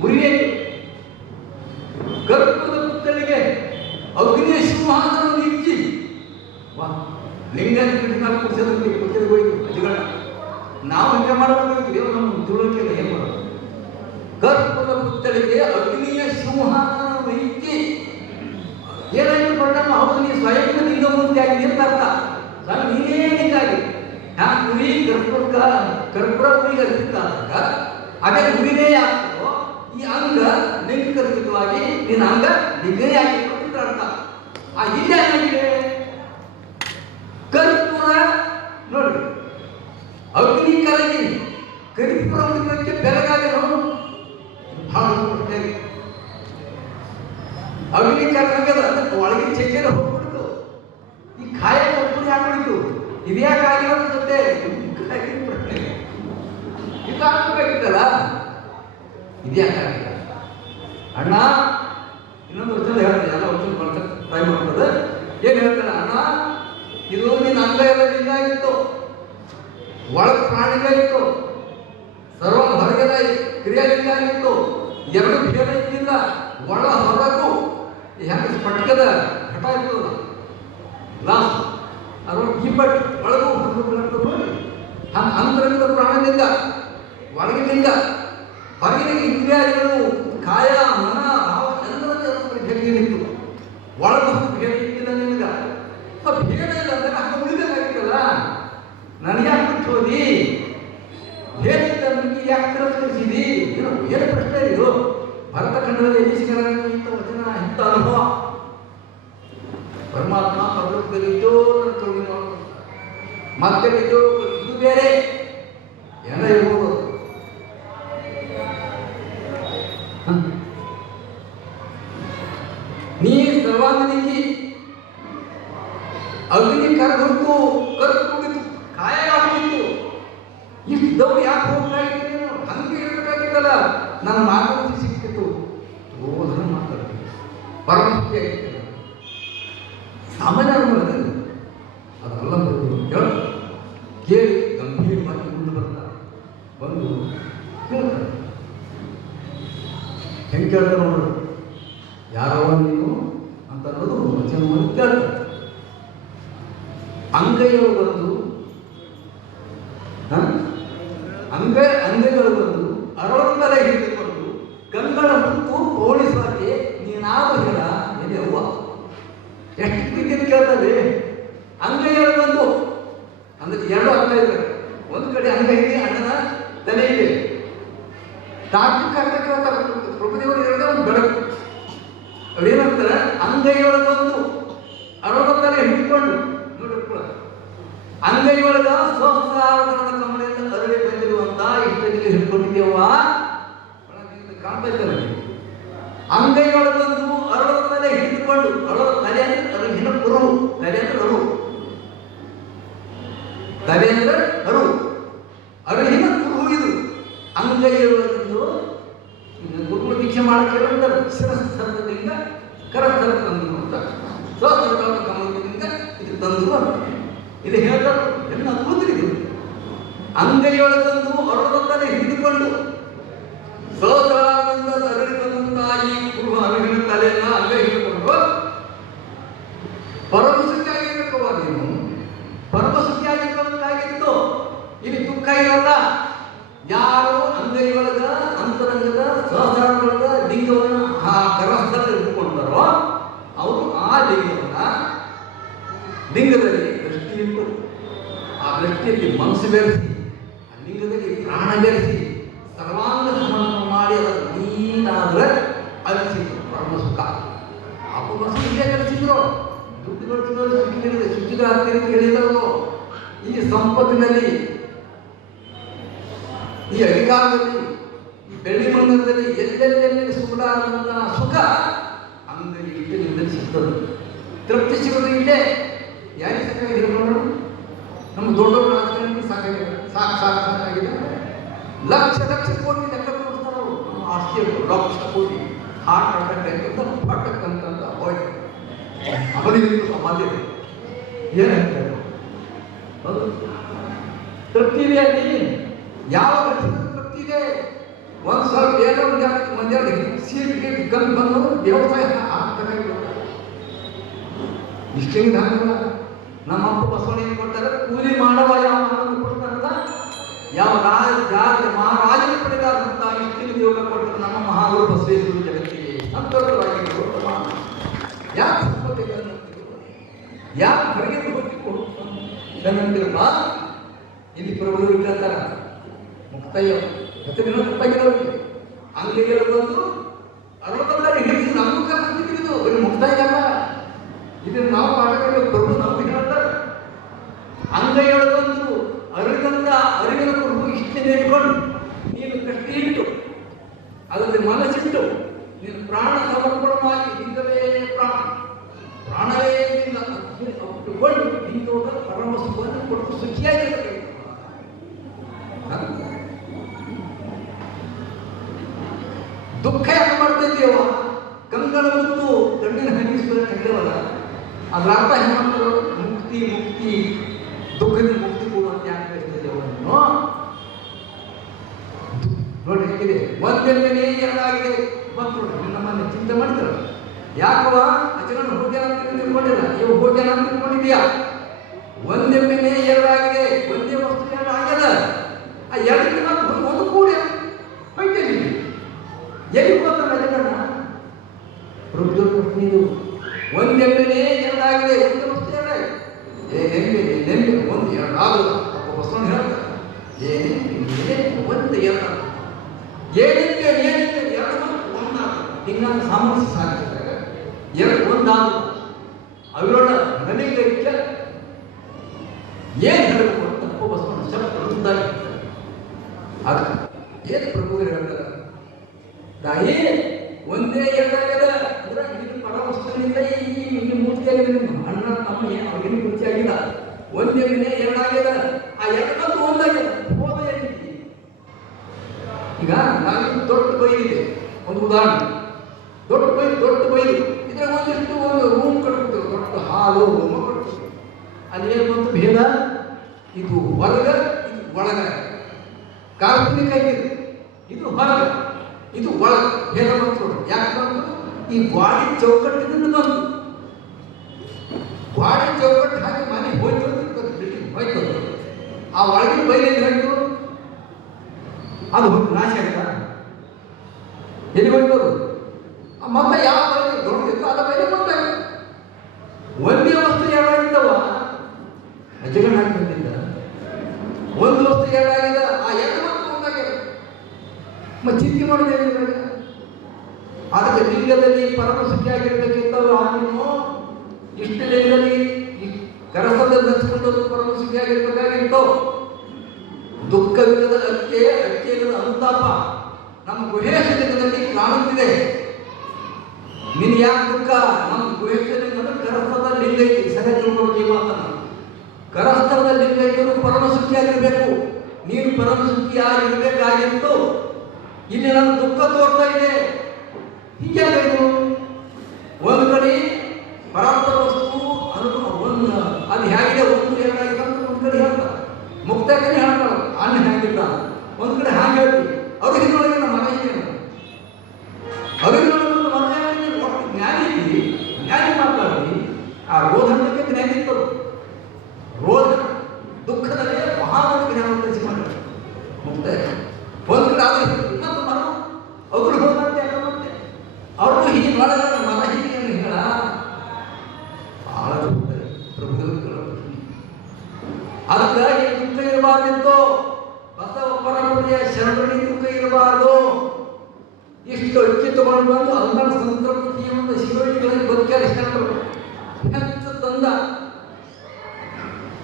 ಗುರಿಯೇ ಕರ್ಪೂರದ ಪುತ್ತಳಿಗೆ ಅಗ್ನಿಯ ಸಿಂಹಾಸನವನ್ನು ಇಕ್ಕಿ ಲಿಂಗ ಕುಡಿಸೋದಕ್ಕೆ ಪುತ್ತಳಿಗೆ ಹೋಯ್ತು ಅಜಗಣ ನಾವು ಹಿಂಗೆ ಮಾಡಬೇಕು ನಮ್ಮ ತಿಳುವಳಿಕೆ ಏನು ಮಾಡೋದು ಕರ್ಪೂರದ ಪುತ್ತಳಿಗೆ ಅಗ್ನಿಯ ಸಿಂಹಾಸನವನ್ನು ಇಕ್ಕಿ ಏನಾಯ್ತು ಪಟ್ಟಮ್ಮ ಹೌದು ನೀ ಸ್ವಯಂ ಲಿಂಗ ಮೂರ್ತಿ ಆಗಿದೆ ಅಂತ ಅರ್ಥ ನಾನು ನೀನೇ ಲಿಂಗಾಗಿ ನಾನು ಗುರಿ ಕರ್ಪೂರ ಗುರಿಗೆ ಅರ್ಪಿತಾದಾಗ ಅದೇ ಗುರಿನೇ ಆಗ್ತದೋ ಈ ಅಂಗ ಲಿಂಗ ಕರ್ಪಿತವಾಗಿ ನಿನ್ನ ಅಂಗ ಲಿಂಗನೇ ಆಗಿತ್ತು ಅರ್ಥ ಆ ಇಲ್ಲಿ ಏನಾಗಿದೆ ಕರ್ಪೂರ ನೋಡಿ ಅಗ್ನಿ ಕರಗಿ ಕರ್ಪೂರ ಉಳಿದಕ್ಕೆ ಬೆಳಗಾದೇನೋ ಬಹಳ ಅಗ್ನಿ ಕರಗದ ಅದಕ್ಕೆ ಒಳಗೆ ಚೆಕ್ಕೆನ ಹೋಗ್ಬಿಡ್ತು ಈ ಕಾಯ ಕರ್ಪೂರ ಹಾಕ್ಬಿಡ್ತು ಇದ್ಯಾಕಾಗಿರೋದ್ರ ಜೊತೆ ಪ್ರಶ್ನೆ ಇದಾಗಬೇಕಿತ್ತಲ್ಲ ಇದ್ಯಾಕಾಗಿಲ್ಲ ಅಣ್ಣ ಇನ್ನೊಂದು ವಚನ ಹೇಳ್ತಾರೆ ಎಲ್ಲ ವಚನ ಬಳಸಕ್ಕೆ ಟ್ರೈ ಮಾಡ್ತದೆ ಏನು ಹೇಳ್ತಾರೆ ಅಣ್ಣ ಇದು ನಿನ್ನ ಅಂಗ ಎಲ್ಲ ಲಿಂಗ ಆಗಿತ್ತು ಒಳಗೆ ಪ್ರಾಣಿಗ ಇತ್ತು ಸರ್ವ ಹೊರಗೆಲ್ಲ ಕ್ರಿಯಾಲಿಂಗ ಆಗಿತ್ತು ಎರಡು ಭೇದ ಇದ್ದಿಲ್ಲ ಒಳ ಹೊರಗೂ ಹೆಂಗೆ ಸ್ಫಟಿಕದ ಘಟ ಇರ್ತದ ಗ್ಲಾಸ್ ಅದರೊಳಗೆ ಗಿಬ್ಬಟ್ ಒಳಗೂ ನೋಡಿ ಅಂತರಂಗದ ಪ್ರಾಣಲಿಂಗ ಒಳಗಿನ ಲಿಂಗ ಹೊರಗಿನ ಇಂದ್ರಿಯಗಳು ಕಾಯ ಮನ ಭಾವ ಎಲ್ಲರ ಭೇದ ಇತ್ತು ಒಳಗೂ ಭೇದ ಇದ್ದಿಲ್ಲ ನಿನಗ ಭೇದ ಇಲ್ಲ ಅಂದ್ರೆ ಹಂಗ ಉಳಿಬೇಕಾಗಿತ್ತಲ್ಲ ನನಗೆ ಯಾಕೆ ಬಿಟ್ಟು ಹೋದಿ ಭೇದ ಇದ್ದ ಯಾಕೆ ತಿರಸ್ಕರಿಸಿದಿ ಏನು ಪ್ರಶ್ನೆ ಇದು ಭರತಖಂಡದಲ್ಲಿ ಎಲ್ಲಿ ಸಿಗಲ್ಲ ಇಂಥ ವಚನ ಇಂಥ ಅನುಭವ ಪರಮಾತ್ಮ ಪರಲೋಕದಲ್ಲಿದ್ದೋ ತೊಡಗಿ ಮಾಡೋದು ಮತ್ತೆ ಇದು ಬೇರೆ ಎಲ್ಲ ಇರ್ಬೋದು ನೀ ಸರ್ವಾಂಗನಿಗೆ ಅಗ್ನಿ ಕರಗುತ್ತು ಕರ್ಕೊಂಡಿತ್ತು ಕಾಯ ಆಗ್ತಿತ್ತು ಇಷ್ಟದವ್ರು ಯಾಕೆ ಹೋಗ್ಬೇಕಾಗಿತ್ತು ಹಂಗೆ ಇರಬೇಕಾಗಿತ್ತಲ್ಲ ನನ್ನ ಮಾತು ಸಿಕ್ಕಿತ್ತು ಓದನ್ನು ಮಾತಾಡ್ತೀನಿ ಪರಮುಖ್ಯ ಆಗಿತ್ತು ಸಾಮಾನ್ಯ ಅದೆಲ್ಲ ಹೇಳು ಕೇಳಿ ಗಂಭೀರವಾಗಿ ಮುಂದೆ ಬರ್ತಾರೆ ಬಂದು ಕೇಳ್ತಾರೆ ಹೆಂಗೆ ಕೇಳ್ತಾರೆ ನೋಡ್ರಿ ಯಾರವ ನೀನು ಅಂತ ಅನ್ನೋದು ವಚನವನ್ನು ಅಂಗೈಗಳು ಬಂದು ಅಂಗೈಗಳು ಬಂದು ಅರವತ್ತರ ಹಿಡಿದುಕೊಂಡು ಗಂಗಳ ಮುತ್ತು ಪೋಣಿಸುವಂತೆ ನೀನಾವ ಹೇಳ ಎದೆವ್ವ ಎಷ್ಟು ಪ್ರೀತಿಯನ್ನು ಕೇಳ್ತದೆ. ಅಂಗೈಗಳು ಬಂದು ಅಂದ್ರೆ ಎರಡು ಅಂಗ ಇದೆ, ಒಂದು ಕಡೆ ಅಂಗ ಇದೆ, ಅಣ್ಣನ ತಲೆ ಇದೆ. ತಾತ್ವಿಕ ಅರ್ಥ ಕೇಳ್ತಾರೆ ಪ್ರಭುದೇವರು ಹೇಳಿದ್ರೆ ಒಂದು ಬೆಳಕು. ಅವ್ರೇನಂತಾರೆ ಅಂಗೈಗಳು ಬಂದು ಅರವತ್ತರ ಹಿಡ್ಕೊಂಡು ನೋಡಪ್ಪ ಅಂಗೈಯೊಳಗ ಸ್ವಸಹಾಯಧನದ ಕಮಲೆಯಿಂದ ಅರಳಿ ಬಂದಿರುವಂತ ಇಷ್ಟಕ್ಕೆ ಹಿಡ್ಕೊಂಡಿದ್ದೇವ ಕಾಣ್ತಾ ಇದ್ದಾರೆ. ಅಂಗೈಯೊಳಗೊಂದು ಅರಳ ತಲೆ ಹಿಡಿದುಕೊಂಡು ಅರಳ ತಲೆ ಅಂದ್ರೆ ಅರಿಹಿನ ಕುರುಹು, ತಲೆ ಅಂದ್ರೆ ಅರು, ತಲೆ ಅಂದ್ರೆ ಅರು, ಅರಿಹಿನ ಕುರುಹು ಇದು. ಅಂಗೈಯೊಳಗೊಂದು ಗುರುಗಳು ದೀಕ್ಷೆ ಮಾಡಕ್ಕೆ ಶಿರಸ್ಥಳದಿಂದ ಕರಸ್ಥಳ ತಂದು ಅಂತ ಸ್ವಸ್ಥಳದ ಕಮಲದಿಂದ ಇದು ತಂದು ಅಂತ ಇಲ್ಲಿ ಹೇಳ್ತಾರೆ. ಎಲ್ಲ ಕೂತಿರಿದು ಅಂಗೈಯೊಳಗೊಂದು ಅರಳತಲೆ ಹಿಡಿದುಕೊಂಡು ಸಹಸ್ರಾನಂದ ಅರಳಿ ಬಂದಂತಹ ಈ ಕುರುಹ ಅರಿವಿನ ತಲೆಯನ್ನ ಅಂಗೈ ಹಿಡಿದುಕೊಂಡು ಪರಮಸುಖಿಯಾಗಿರ್ಬೇಕವ ನೀನು, ಪರಮಸುಖಿಯಾಗಿರ್ಬೇಕಾಗಿತ್ತು. ಇಲ್ಲಿ ದುಃಖ ಇರಲ್ಲ. ಯಾರು ಅಂಗೈಯೊಳಗ ಅಂತರಂಗದ ಸಹಸ್ರಾನದ ಲಿಂಗವನ್ನು ಆ ಕರಸ್ಥಳ ಹಿಡಿದುಕೊಂಡರೋ ಅವರು ಆ ಲಿಂಗದಲ್ಲಿ ದೃಷ್ಟಿ ಇಟ್ಟು ಆ ದೃಷ್ಟಿಯಲ್ಲಿ ಮನಸ್ಸು ಬೆರೆಸಿ ಆ ಲಿಂಗದಲ್ಲಿ ಪ್ರಾಣ ಬೆರೆಸಿ ಸರ್ವಾಂಗ ಸಮರ್ಪಣೆ ಮಾಡಿ ಅದನ್ನು ನೀನಾದ್ರೆ ಅನಿಸಿದ್ರು ಪರಮ ಸುಖ. ಅಪ್ಪು ಸುಖಿಯ ಕಲಿಸಿದ್ರು, ದುಡ್ಡು ಗಳಿಸಿದ್ರು, ಸುಖಿಗಳಿದೆ ಶುಚಿಗಳ ಹತ್ತಿರ ಹೇಳಿದವರು. ಈ ಸಂಪತ್ತಿನಲ್ಲಿ, ಈ ಅಧಿಕಾರದಲ್ಲಿ, ಈ ಬೆಳ್ಳಿ ಮಂದಿರದಲ್ಲಿ ಎಲ್ಲೆಲ್ಲೆಲ್ಲಿ ಸುಖ ಸುಖ ಅಂಗೈ ಇಟ್ಟಿನಿಂದ ಸಿಗ್ತದೆ. ತೃಪ್ತಿ ಸಿಗೋದು ಇಲ್ಲೇ. ಯಾರಿಗೆ ಸಾಕಾಗಿದೆ ನೋಡೋಣ? ನಮ್ಮ ದೊಡ್ಡವರು ರಾಜಕಾರಣಿಗೆ ಸಾಕಾಗಿದೆ, ಸಾಕಾಗಿದೆ. ಲಕ್ಷ ಲಕ್ಷ ಕೋಟಿ ಲೆಕ್ಕ ತೋರಿಸ್ತಾರೆ ಅವರು. ನಮ್ಮ ಆಸ್ತಿಯಲ್ಲಿ ಲಕ್ಷ ಕೋಟಿ ಹಾರ್ಟ್ ಅಟ್ಯಾಕ್ ಪಟ್ಟಕ್ಕಂತ ಹೋಯ್ತು ಅವನಿಗೆ ಸಾಮಾನ್ಯ ಏನಂತಾರೆ ತೃಪ್ತಿ ಇದೆ. ಅಲ್ಲಿ ಯಾವ ತೃಪ್ತಿ ಇದೆ? ಒಂದು ಸ್ವಲ್ಪ ಏನೋ ಒಂದೆರಡು ಸೀಟ್ಗೆ ಗಂದು ಬಂದವರು ವ್ಯವಸಾಯ ಆಗ್ತಾರೆ. ಇಷ್ಟೇನು ದಾಖಲ ನಮ್ಮ ಅಪ್ಪ ಬಸವಣ್ಣ ಕೊಡ್ತಾರೆ. ಕೂಲಿ ಮಾಡುವ ಯಾವ ಆನಂದ ಕೊಡ್ತಾರಲ್ಲ, ಯಾವ ಮಹಾರಾಜನ ಪಡೆದಾದಂತ ಇಷ್ಟಿನ ಯೋಗ ಕೊಡ್ತಾರೆ ನಮ್ಮ ಮಹಾಗುರು ಬಸವೇಶ್ವರ ಜಗತ್ತಿಗೆ ಸಂತೋಷವಾಗಿ ಯಾಕೆ ಸಂಪತ್ತಿಗಳನ್ನು ಯಾಕೆ ಹೊರಗೆ ಹೋಗಿಕೊಡುತ್ತಿರುವ ಇಲ್ಲಿ ಪ್ರಭುಗಳು ಕೇಳ್ತಾರ ಮುಕ್ತಾಯ ಮುಕ್ತಾಯಿದವರಿಗೆ ಅಂಗೈಗಳು ಬಂದು ಅರವತ್ತೊಂದರಲ್ಲಿ ಹಿಡಿದು ನಮಗೂ ಕಲಿತು ಬರೀ ಮುಕ್ತಾಯ ಅಲ್ಲ. ಇದನ್ನು ನಾವು ಪಾಠಗಳು ಪ್ರಭು ನಮ್ಗೆ ಹೇಳ್ತಾರೆ. ಅಂಗೈಯೊಳಗೊಂದು ಅರಿದಂತ ಅರಿವಿನ ಪ್ರಭು ಇಷ್ಟೇ ಇಟ್ಕೊಂಡು ನೀನು ಕಟ್ಟಿ ಇಟ್ಟು ಅದರಲ್ಲಿ ಮನಸ್ಸಿಟ್ಟು ನೀನು ಪ್ರಾಣ ಸಮರ್ಪಣ ಮಾಡಿ ಲಿಂಗವೇ ಪ್ರಾಣವೇ ಇಟ್ಟುಕೊಂಡು ನಿಂತೋಗ ಪರಮ ಸುಖವನ್ನು ಕೊಟ್ಟು ಸುಖಿಯಾಗಿರಬೇಕು. ದುಃಖ ಯಾಕೆ ಮಾಡ್ತಾ ಇದ್ದೀವ? ಕಂಗಳ ಮತ್ತು ಗಂಡಿನ ಹಂಗಿಸುವ ಕಂಡವಲ್ಲ. ಅದರ ಅರ್ಥ ಹೆಣ್ಮಕ್ಳು ಮುಕ್ತಿ ಮುಕ್ತಿ ದುಃಖದ ಮುಕ್ತಿ ಕೊಡುವಂತೆ ಯಾಕೆ ಹೇಳ್ತಿದ್ದೇವೆ ನೋಡಿ. ಹೇಗಿದೆ ಒಂದೆಲ್ಲೇ ಎರಡಾಗಿದೆ ಬಂತು ನಮ್ಮನ್ನು ಚಿಂತೆ ಮಾಡ್ತಾರೆ. ಯಾಕವ ಅಜಗಣ ಹೋಗ್ಯಾನ ಅಂತ ತಿಳ್ಕೊಂಡಿಲ್ಲ, ಇವು ಹೋಗ್ಯಾನ ಅಂತ ತಿಳ್ಕೊಂಡಿದ್ಯಾ? ಒಂದೆಮ್ಮೆನೆ ಎರಡಾಗಿದೆ, ಒಂದೇ ವಸ್ತು ಎರಡು ಆಗ್ಯದ. ಆ ಎರಡಕ್ಕೆ ನಾವು ಒಂದು ಕೂಡಿ ಹೋಯ್ತೇನೆ ಎಲ್ಲಿ ಹೋಗ್ತಾನೆ ಅಜಗಣ ರುದ್ರ ಪ್ರಶ್ನೆದು. ಒಂದೆಮ್ಮೆನೆ ಎರಡಾಗಿದೆ, ಒಂದೇ ವಸ್ತು ಎರಡಾಗಿದೆ. ನೆಮ್ಮೆ ಒಂದು ಎರಡು ಆಗೋದು ಅಪ್ಪ ಬಸವಣ್ಣ ಹೇಳ್ತಾರೆ. ಒಂದು ಎರಡು ಏನಿದೆ ಎರಡು ಒಂದಾದ ಹಿಂಗಾಗಿ ಸಾಮರಸ್ಯ ಸಾಧಿಸಿದಾಗ ಎರಡು ಒಂದಾದ ಅವರೊಳ ನನಗೆ ಏನು ಹೇಳಬೇಕು ಅಂತ ಅಪ್ಪ ಬಸವಣ್ಣ ಶಬ್ದ ಒಂದಾಗಿರ್ತಾರೆ. ಅದಕ್ಕೆ ಏನು ಪ್ರಭು ಹೇಳ್ತಾರೆ? ತಾಯಿ ಒಂದೇ ಎರಡಾಗದ ಅಂದ್ರೆ ಇದು ಪರವಸ್ತುವಿನಿಂದ ಈ ಮೂರ್ತಿಯಾಗಿದೆ. ನಿಮ್ಮ ಅಣ್ಣ ತಮ್ಮ ಅವ್ರಿಗೇನು ಮೂರ್ತಿ ಆಗಿಲ್ಲ. ಒಂದೇ ಮನೆ ಎರಡಾಗ್ಯದ. ಆ ಎರಡಕ್ಕೂ ಒಂದಾಗ್ಯದ. ಹೋದ ಏನಿದೆ ಈಗ ನಾನು ದೊಡ್ಡ ಬೈಲಿದೆ ಒಂದು ಉದಾಹರಣೆ. ದೊಡ್ಡ ಬೈಲು ಇದ್ರ ಒಂದಿಷ್ಟು ಒಂದು ರೂಮ್ ಕಟ್ಬಿಡ್ತೇವೆ, ದೊಡ್ಡ ಹಾಲು ರೂಮ್ ಕಟ್ಬಿಡ್ತೇವೆ. ಅಲ್ಲಿ ಏನು ಬಂತು ಭೇದ? ಇದು ಹೊರಗ, ಇದು ಒಳಗ. ಕಾಲ್ಪನಿಕ ಇದು ಹೊರಗ, ಇದು ಒಳಗ ಭೇದ ಬಂತು. ಯಾಕೆ ಬಂತು? ಈ ಗಾಡಿ ಚೌಕಟ್ಟಿನಿಂದ ಬಂತು. ಆ ಒಳಗಿನ ಬೈಲೇನು ಹೇಳಿದ್ರು ಅದು ನಾಶ ಆಯ್ತಾ? ಎಲ್ಲಿ ಹೋಯ್ತದು? ಮತ್ತೆ ಯಾವ ಬೈಲಿ ದೊಡ್ಡದಿತ್ತು ಅದ ಬೈಲಿ ಮತ್ತೆ ಒಂದೇ ವಸ್ತು ಎರಡಾಗಿದ್ದವ ಅಜಗಣ ಹಾಕಿದ್ದ ಒಂದು ವಸ್ತು ಎರಡಾಗಿದೆ, ಆ ಎರಡು ಮತ್ತು ಒಂದಾಗಿದೆ. ಮತ್ತೆ ಚಿಂತೆ ಮಾಡೋದು ಏನಿಲ್ಲ. ಅದಕ್ಕೆ ಲಿಂಗದಲ್ಲಿ ಪರಮ ಸುಖಿಯಾಗಿರ್ಬೇಕಿದ್ದವು ಆದ್ರೂ ಇಷ್ಟು ಲಿಂಗದಲ್ಲಿ ಕರಸದಲ್ಲಿ ನಚ್ಕೊಂಡು ಪರಮ ಸುಖಿಯಾಗಿರ್ಬೇಕಾಗಿತ್ತು. ದುಃಖವಿಲ್ಲದ ಅಕ್ಕಿಯಿಲ್ಲದ ಅನುತಾಪ ನಮ್ಮ ಗುಹೇಶ ಲಿಂಗದಲ್ಲಿ ಕಾಣುತ್ತಿದೆ. ನಿನ್ ಯಾಕೆ ದುಃಖ? ನಮ್ಮ ಗುಹೇಶ ಲಿಂಗದ ಕರಸ್ಥದ ಲಿಂಗ ಐತಿ. ಸರಿ ತಿಳ್ಕೊಳ್ತೀವಿ ಮಾತನ್ನ. ಕರಸ್ಥದ ಲಿಂಗ ಇದ್ದರೂ ಪರಮ ಸುಖಿಯಾಗಿರ್ಬೇಕು. ನೀನು ಪರಮ ಸುಖಿಯಾಗಿರ್ಬೇಕಾಗಿತ್ತು. ಇಲ್ಲಿ ನನ್ನ ದುಃಖ ತೋರ್ತಾ ಇದೆ. ಹೀಗಾಗಬೇಕು. ಒಂದು ಕಡೆ ಪರಾತ್ಪರ ವಸ್ತು ಒಂದು ಅದು ಹೇಗಿದೆ, ಒಂದು ಎರಡಾಗಿದೆ ಅಂತ ಒಂದು ಕಡೆ ಹೇಳ್ತಾರೆ. ಮುಕ್ತಕ್ಕನೆ ಹೇಳ್ತಾರೆ ಅನ್ನ ಹೇಗಿಲ್ಲ. ಒಂದು ಕಡೆ ಹಾಗೆ ಹೇಳ್ತೀವಿ. ಅರಿವಿನೊಳಗೆ ನಮ್ಮ ಮಗ ಇದೆ. ಅರಿವಿನೊಳಗೆ ಒಂದು ಮಗ ಒಟ್ಟು ಜ್ಞಾನಿ ಇದ್ವಿ, ಜ್ಞಾನಿ ಮಾತಾಡಿ ಆ ರೋಧನಕ್ಕೆ ಜ್ಞಾನಿ ಇರ್ತದೆ. ರೋಧ ದುಃಖದಲ್ಲಿ ಮಹಾನ್ ಜ್ಞಾನ ಕಲಿಸಿ ಮಾಡ್ತಾರೆ ಮುಕ್ತ. ಒಂದು ಕಡೆ ಆದ್ರೆ ಇನ್ನೊಂದು ಮರ ಅವರು ಹೋದಂತೆ ಮತ್ತೆ ಅವರು ಹೀಗೆ ಮಾಡಲ್ಲ. ಮರ ಹೀಗೆ ಹೇಳ ಬಹಳ ಪ್ರಭುಗಳು ಅದಕ್ಕೆ ಈ ದುಃಖ ಇರಬಾರ್ದಿತ್ತು. ಬಸವ ಪರಮತೆಯ ಶರಣಿ ದುಃಖ ಇರಬಾರ್ದು. ಇಷ್ಟು ಅಕ್ಕಿ ತಗೊಂಡು ಬಂದು ಅಂಗನ ಸಂತೃಪ್ತಿಯನ್ನು ಶಿವಳಿಗಳಿಗೆ ಬದುಕ್ಯಾರ ಶರಣರು ಹೆಚ್ಚು ತಂದ.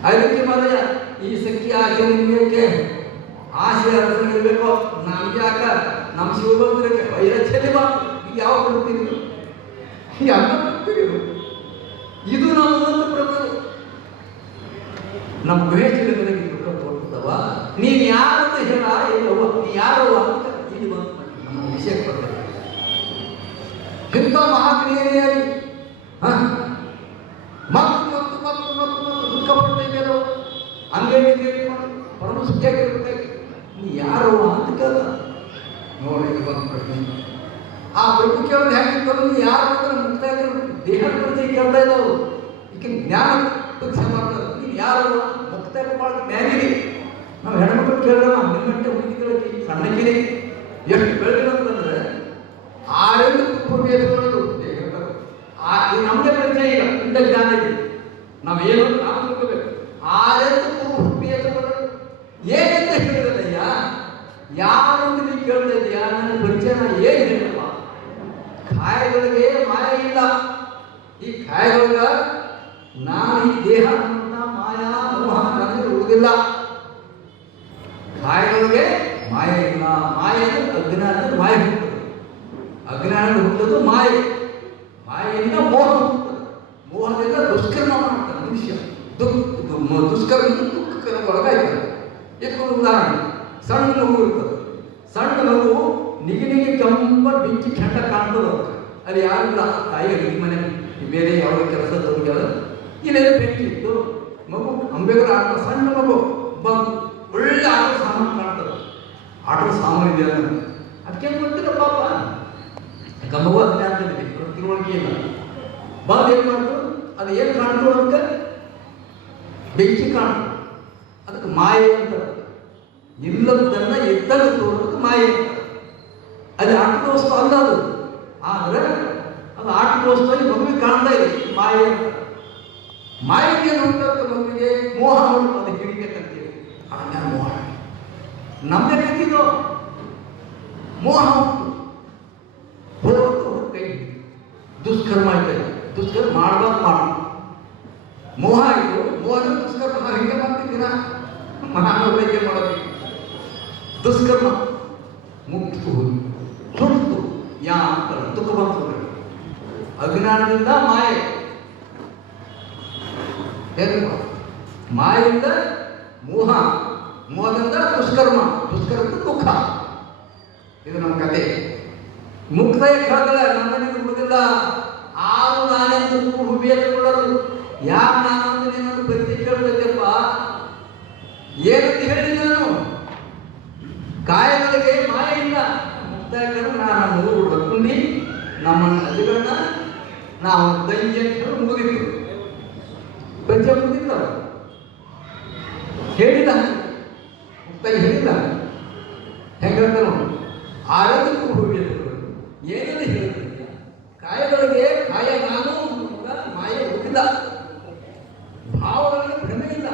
ಅದಕ್ಕೆ ಮರೆಯ ಈ ಸಖಿ ಆಸೆ ನಿಮಗೆ ಆಸೆ ಅರಸನಿರ್ಬೇಕು. ನಮ್ಗೆ ಯಾಕ ನಮ್ಮ ಶಿವಭಕ್ತರಿಗೆ ವೈರಚ್ಛಲಿ ಮಾತು ಈಗ ಯಾವ ಕೊಡ್ತೀರಿ? ಈ ಅನ್ನ ಕೊಡ್ತೀರಿ. ಇದು ನಮ್ಮ ಒಂದು ಪ್ರಭು. ನಮ್ಮ ಗುಹೇಶ್ವರನಿಗೆ ದುಃಖ ತೋರ್ತದವ. ನೀನು ಯಾರಂತ ಹೇಳ ಇಲ್ಲವ, ನೀ ಯಾರು ಅಂತ ಇಲ್ಲಿ ಬಂದು ನಮ್ಮ ವಿಷಯ ಕೊಡ್ತಾರೆ. ಇಂಥ ಮಹಾಕ್ರಿಯೆಯಾಗಿ ಮತ್ತು ದುಃಖ ಪಡ್ತೇವೆ. ಅಂಗಡಿ ಕೇಳಿಕೊಂಡು ಪರಮ ಸುಖಿಯಾಗಿರ್ಬೇಕು. ನೀ ಯಾರು ಅಂತ ಕೇಳ ನೋಡಿ ಬಂದು ಪ್ರಶ್ನೆ. ಆ ಪ್ರಭು ಕೇಳೋದು ಹೇಗಿರ್ತದೆ? ನೀ ಯಾರು ಅಂತ ಮುಕ್ತಾಯ ದೇಹದ ಪರಿಚಯ ಕೇಳ್ತಾ ಇದ್ದಾವು. ಈಗ ಜ್ಞಾನ ಪರೀಕ್ಷೆ ಮಾಡ್ತಾರೆ. ನೀನು ಯಾರು ಮುಕ್ತಾಯ ಮಾಡಿ ಜ್ಞಾನಿರಿ. ನಾವು ಹೆಣ್ಮಕ್ಳು ಕೇಳಿದ್ರೆ ನಿಮ್ಮಂತೆ ಹುಡುಗಿಗಳಿಗೆ ಸಣ್ಣಗಿರಿ ಎಷ್ಟು ಬೆಳೆದಿರೋದಂದ್ರೆ 6 ಪೂರ್ವೇಶಗಳು ನಮಗೆ ಪರಿಚಯ ಇಲ್ಲ. ಇಂಥ ಜ್ಞಾನ ಇದೆ. ನಾವೇನು ನಾವು ತಿಳ್ಕೋಬೇಕು. 6 ಪೂರ್ವೇಶಗಳು ಏನಂತ ಹೇಳಿದಯ್ಯ? ಯಾರು ನೀವು ಕೇಳ್ತಾ ಇದೆಯಾ? ನನ್ನ ಪರಿಚಯ ಏನು ಹೇಳಿಲ್ಲಪ್ಪ. ಕಾಯಗಳಿಗೆ ಮಾಯ ಇಲ್ಲ. ಈ ಕಾಯಗಳಿಗೆ ನಾನು ಈ ದೇಹ ಮಾಯಾ ಮೋಹ ನನಗೆ ಉಳಿದಿಲ್ಲ. ಕಾಯಗಳಿಗೆ ಮಾಯ ಇಲ್ಲ. ಮಾಯ ಅಜ್ಞಾನದ ಮಾಯ ಹುಟ್ಟುತ್ತದೆ. ಅಜ್ಞಾನದ ಹುಟ್ಟೋದು ಮಾಯೆ. ಮಾಯೆಯಿಂದ ಮೋಹ ಹುಟ್ಟುತ್ತದೆ. ಮೋಹದಿಂದ ದುಷ್ಕರ್ಮ ಮಾಡ್ತಾನೆ ಮನುಷ್ಯ. ದುಷ್ಕರ್ಮ ದುಃಖಕರ್ಮ ಒಳಗಾಯ್ತಾನೆ. ಇದಕ್ಕೊಂದು ಉದಾಹರಣೆ. ಸಣ್ಣ ಮಗು ಇರ್ತದೆ. ಸಣ್ಣ ಮಗು ನಿಗಿ ಕೆಂಪ ಬೆಂಕಿ ಕೆಂಡ ಕಾಣ್ತದ. ಅಲ್ಲಿ ಯಾರಿಲ್ಲ. ತಾಯಿ ಅಡುಗೆ ಮನೆ ಬೇರೆ ಯಾವ ಕೆಲಸ ತೋರಿಗೆಲ್ಲ ಇಲ್ಲೆಲ್ಲ ಬೆಂಕಿ ಇತ್ತು. ಮಗು ಅಂಬೆಗರ ಆಟ ಸಣ್ಣ ಮಗು ಒಳ್ಳೆ ಆಟದ ಸಾಮಾನು ಕಾಣ್ತದೆ. ಆಟದ ಸಾಮಾನು ಇದೆ ಅಲ್ಲ. ಅದಕ್ಕೆ ಗೊತ್ತಿಲ್ಲ ಪಾಪ. ಯಾಕೆ ಮಗು ಅಜ್ಞಾನದಲ್ಲಿ ತಿಳುವಳಿಕೆ ಇಲ್ಲ. ಬಂದು ಏನು ಮಾಡ್ತು? ಅದು ಏನು ಕಾಣ್ತು? ಅದಕ್ಕೆ ಬೆಂಕಿ ಕಾಣ್ತು. ಅದಕ್ಕೆ ಮಾಯೆ ಅಂತ. ಇಲ್ಲದನ್ನ ಎದ್ದಾಗ ತೋರೋದಕ್ಕೆ ಮಾಯೆ ಅಂತ. ಅದು ಆಟದ ವಸ್ತು ಅಲ್ಲ ಅದು. ಆದರೆ ಅದು ಆಟದ ವಸ್ತು ಮಗುವಿಗೆ ಕಾಣ್ತಾ ಇದೆ. ಮಾಯೆ ಅಂತ. ಮಾಯೆಗೆ ನೋಡ್ತಕ್ಕ ಮಗುವಿಗೆ ಮೋಹ ಉಂಟು. ಅದು ಹಿಡಿಬೇಕಂತೀವಿ. ಅಜ್ಞಾನ ಮೋಹ ನಮ್ಗೆ ಕೈತಿದ್ದು ಮೋಹ ಉಂಟು. ಹೋಗೋದು ಕೈ ದುಷ್ಕರ್ಮ ಆಯ್ತು. ದುಷ್ಕರ್ಮ ಮಾಡಬಾರ್ದು ಮಾಡು. ಮೋಹ ಆಯಿತು. ಮೋಹನ ದುಷ್ಕರ್ಮ ನಾವು ಹಿಂಗೆ ಮಾಡ್ತಿದ್ದೀನ ಮಹಾನವರಿಗೆ ಮಾಡೋದು ದುಷ್ಕರ್ಮ ಮುಕ್ತು ಸುಟ್ಟು ಯಾ ಅಂತ ದುಃಖ ಬಂತು. ಅಜ್ಞಾನದಿಂದ ಮಾಯೆ, ಮಾಯೆಯಿಂದ ಮೋಹ, ಮೋಹದಿಂದ ದುಷ್ಕರ್ಮ, ದುಷ್ಕರ್ಮದ ದುಃಖ. ಇದು ನಮ್ಮ ಕತೆ. ಮುಕ್ತಾಯ ಕೇಳಿದ್ರೆ ನನ್ನನಿಗೆ ಉಳಿದಿಲ್ಲ. ಆರು ನಾನೆಂದು ಹುಬ್ಬಿಯತ್ತುಕೊಳ್ಳಲು ಯಾರು ನಾನಂದು ನಿನ್ನನ್ನು ಪರಿಚಯ ಕೇಳಬೇಕಪ್ಪ. ಏನಂತ ಹೇಳಿ ನಾನು ಕಾಯಗಳಿಗೆ ಮಾಯ ಇಲ್ಲ. ಮುಕ್ತಾಯ ಕೇಳಿದ್ರೆ ನಾನು ಮೂರು ಹುಡ್ಕೊಂಡಿ ನಮ್ಮನ್ನು ಅಜಗಳನ್ನ ನಾವು ತಂಗಿ ಅಂತ ಹೇಳಿ ಮುಗಿದಿತ್ತು. ಪರಿಚಯ ಮುಗಿದಿಲ್ಲ ಹೇಳಿಲ್ಲ. ತಲೆ ಹೇಳಿಲ್ಲ ಹೆಂಗಂತ ನೋಡಿ ಆರೋಗ್ಯಕ್ಕೂ ಹೋಗಬೇಕು ಏನೆಲ್ಲ ಹೇಳ್ತೀನಿ ಕಾಯಗಳಿಗೆ ಕಾಯ ನಾನು ಮಾಯ ಹೋಗಿಲ್ಲ ಭಾವಗಳಲ್ಲಿ ಭ್ರಮೆ ಇಲ್ಲ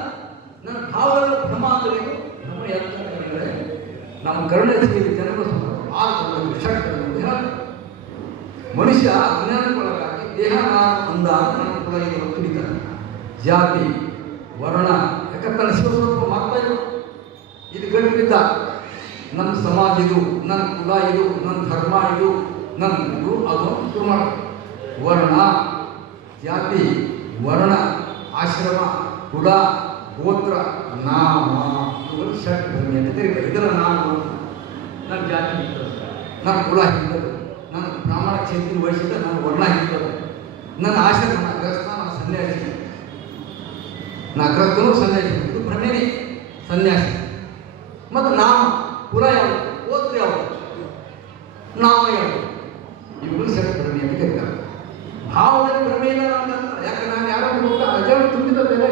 ನನ್ನ ಭಾವಗಳ ಭ್ರಮ ಅಂದರೆ ನಮ್ಮ ಯಾತ್ರೆ ನಮ್ಮ ಕರುಣೆಯಲ್ಲಿ ಜನ್ಮ ಮನುಷ್ಯ ಅಜ್ಞಾನಕ್ಕೊಳಗಾಗಿ ದೇಹ ಅಂದಾಗ ನನ್ನ ಕುಲ ಇದು ತಿಳಿತಾನೆ ಜಾತಿ ವರ್ಣ ಯಾಕಂದ್ರೆ ಶಿವಸ್ವರೂಪ ಮಾತ್ರ ಇದು ಗಟ್ಟಿದ್ದ ನನ್ನ ಸಮಾಜ ಇದು ನನ್ನ ಕುಲ ಇದು ನನ್ನ ಧರ್ಮ ಇದು ನನ್ನ ಇದು ಅದು ಶುರು ಮಾಡ ವರ್ಣ ಜಾತಿ ವರ್ಣ ಆಶ್ರಮ ಕುಲ ಗೋತ್ರ ನಾಮ ಇವರು ಷಟ್ ಭೂಮಿ ಅಂತ ಕರೀತಾರೆ ಇದರ ನಾಮ ನನ್ನ ಜಾತಿ ಇರ್ತದೆ ನನ್ನ ಕುಲ ಇರ್ತದೆ ನನ್ನ ಬ್ರಾಹ್ಮಣ ಕ್ಷೇತ್ರ ವಹಿಸಿದ ನನ್ನ ವರ್ಣ ಇರ್ತದೆ ನನ್ನ ಆಶ್ರಮ ನನ್ನ ಗ್ರಸ್ತ ನನ್ನ ಸನ್ಯಾಸಿ ನಾ ಗ್ರಸ್ತನು ಸನ್ಯಾಸಿ ಇದು ಭ್ರಮೆನೇ ಸನ್ಯಾಸಿ ಮತ್ತು ನಾಮ ಕುಲ ಯಾವುದು ಗೋತ್ರ ಯಾವುದು ನಾಮ ಯಾವುದು ಇವುಗಳು ಷಟ್ ಭ್ರಮೆ ಅಂತ ಕರೀತಾರೆ ಭಾವದಲ್ಲಿ ಭ್ರಮೆ ಇಲ್ಲ ಅಂತ ಯಾಕೆ ನಾನು ಯಾರೋ ಹೋಗ್ತಾ ಅಜಗಳು ತುಂಬಿದ ಬೆಲೆ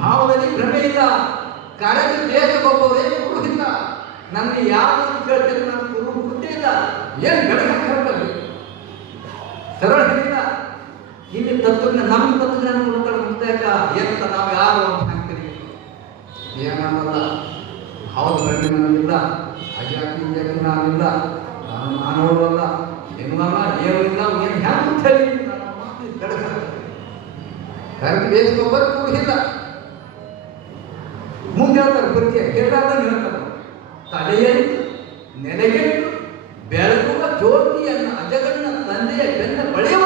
ಭಾವದಲ್ಲಿ ಭ್ರಮೆ ಇಲ್ಲ ಕಾರ್ಯದಲ್ಲಿ ದೇಶಕ್ಕೊಬ್ಬರೇ ಇಲ್ಲ ನನಗೆ ಯಾರು ಕೇಳ್ತಾರೆ ನನ್ನ ಗುರು ಬುದ್ಧಿ ಇಲ್ಲ ಏನು ಬೆಳಗ್ಗೆ ಹೇಳ್ತಾರೆ ಸರಳ ಹೇಳಿಲ್ಲ ಇಲ್ಲಿ ತತ್ವಜ್ಞಾನ ನಮ್ಮ ತತ್ವಜ್ಞಾನ ಕೊಡ್ತಾರೆ ಮುಕ್ತಾಯಕ ಏನಂತ ನಾವು ಯಾರು ಅಂತ ಹಾಕ್ತೀವಿ ಏನನ್ನಲ್ಲ ಭಾವದ ಭ್ರಮೆ ನನಗಿಲ್ಲ ಅಜಾತಿ ಜಾತಿ ನಾನಿಲ್ಲ ನಾನು ಮಾನವಲ್ಲ ಏನೂ ಅಲ್ಲ ಏನೂ ಇಲ್ಲ ಏನು ಹ್ಯಾಂಗ ಹೇಳಿ ಕರೆಕ್ಟ್ ದೇಶಕ್ಕೊಬ್ಬರು ಇಲ್ಲ ಮುಂದೆ ಹೇಳ್ತಾರೆ ಬಗ್ಗೆ ಕೇಳಾರ್ದಂಗೆ ಹೇಳ್ತಾರೆ ತಲೆಯಲ್ಲಿ ನೆಲೆಗೆಟ್ಟು ಬೆಳಗುವ ಜ್ಯೋತಿಯನ್ನು ಅಜಗಣ್ಣ ತಂದೆಯ ಬೆನ್ನ ಬಳೆಯುವ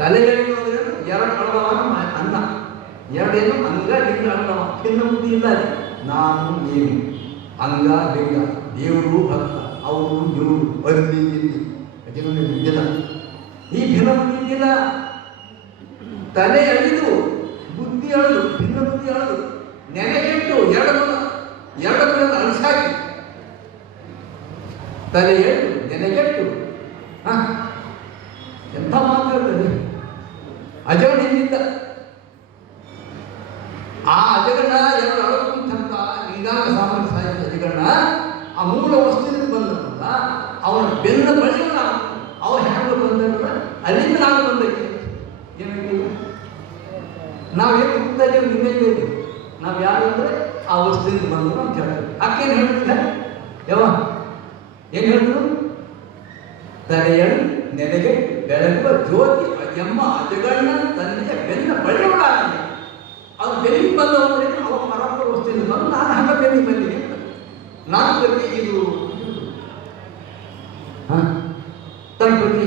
ತಲೆಗೆಟ್ಟು ಅಂದ್ರೇನು ಎರಡು ಅಳದವ ಅನ್ನ ಎರಡೇನು ಅಂಗ ಲಿಂಗ ಅಳದವ ಭಿನ್ನ ಬುದ್ಧಿ ಇಲ್ಲ ನಾನು ಏನು ಅಂಗ ಲಿಂಗ ದೇವರು ಭಕ್ತ ಅವರು ಇವರು ಅಲ್ಲಿ ಇಲ್ಲಿ ಅಜಗಣ್ಣ ಇದ್ದಿಲ್ಲ ಈ ಭಿನ್ನ ಬುದ್ಧಿ ಇದ್ದಿಲ್ಲ ತಲೆ ಅಳಿದು ಬುದ್ಧಿ ಅಳದು ಭಿನ್ನ ಬುದ್ಧಿ ಅಳದು ನೆನೆಗೆಟ್ಟು ಎರಡು ಅಳಿಸಾಕಿ ತಲೆ ಎಟ್ಟು ನೆನೆಗೆಟ್ಟು ಎಂಥ ಮಾತಾಡ್ತದೆ ಅಜಗಣ ಏನಿದ್ದ ಆ ಅಜಗಣ ಎರಡು ಅಳಕುಂತ ಲಿಂಗಾಂಗ ಸಾಮಾನ್ಯ ಸಾಹಿತ್ಯ ಅಜಗಣ ಆ ಮೂಲ ವಸ್ತುವಿನಿಂದ ಬಂದ ಅವನ ಬೆನ್ನ ಬಳಿಯಲ್ಲ ಅವ ಹೆಂಗ ಬಂದ ಅಲ್ಲಿಂದ ನಾನು ಬಂದಕ್ಕೆ ಏನಾಗ್ತೀವಿ ನಾವೇನು ಹುಟ್ಟಿದಲ್ಲಿ ನಿನ್ನೆ ನಾವು ಯಾರು ಅಂದರೆ ಆ ವಸ್ತುವಿಂದ ಬಂದರು ಅಂತ ಹೇಳ್ತೀವಿ ಅಕ್ಕೇನು ಹೇಳ್ತಿದ್ದ ಯಾವ ಏನು ಹೇಳಿದ್ರು ತಲೆಯಲ್ಲಿ ನೆನೆಗೆ ಬೆಳಗುವ ಜ್ಯೋತಿ ಎಂಬ ಅಜಗಣ್ಣ ತಂದೆಯ ಬೆನ್ನ ಬಳಿಯೊಳ ಅದು ಬೆನ್ನಿಗೆ ಬಂದವರೆ ಅವ ಪರಪ್ಪರ ವಸ್ತುವಿಂದ ಬಂದು ನಾನು ಹಂಗ ಬೆನ್ನಿಗೆ ಬಂದಿನಿ ಅಂತ ನಾನು ಬಗ್ಗೆ ಇದು ತನ್ನ ಬಗ್ಗೆ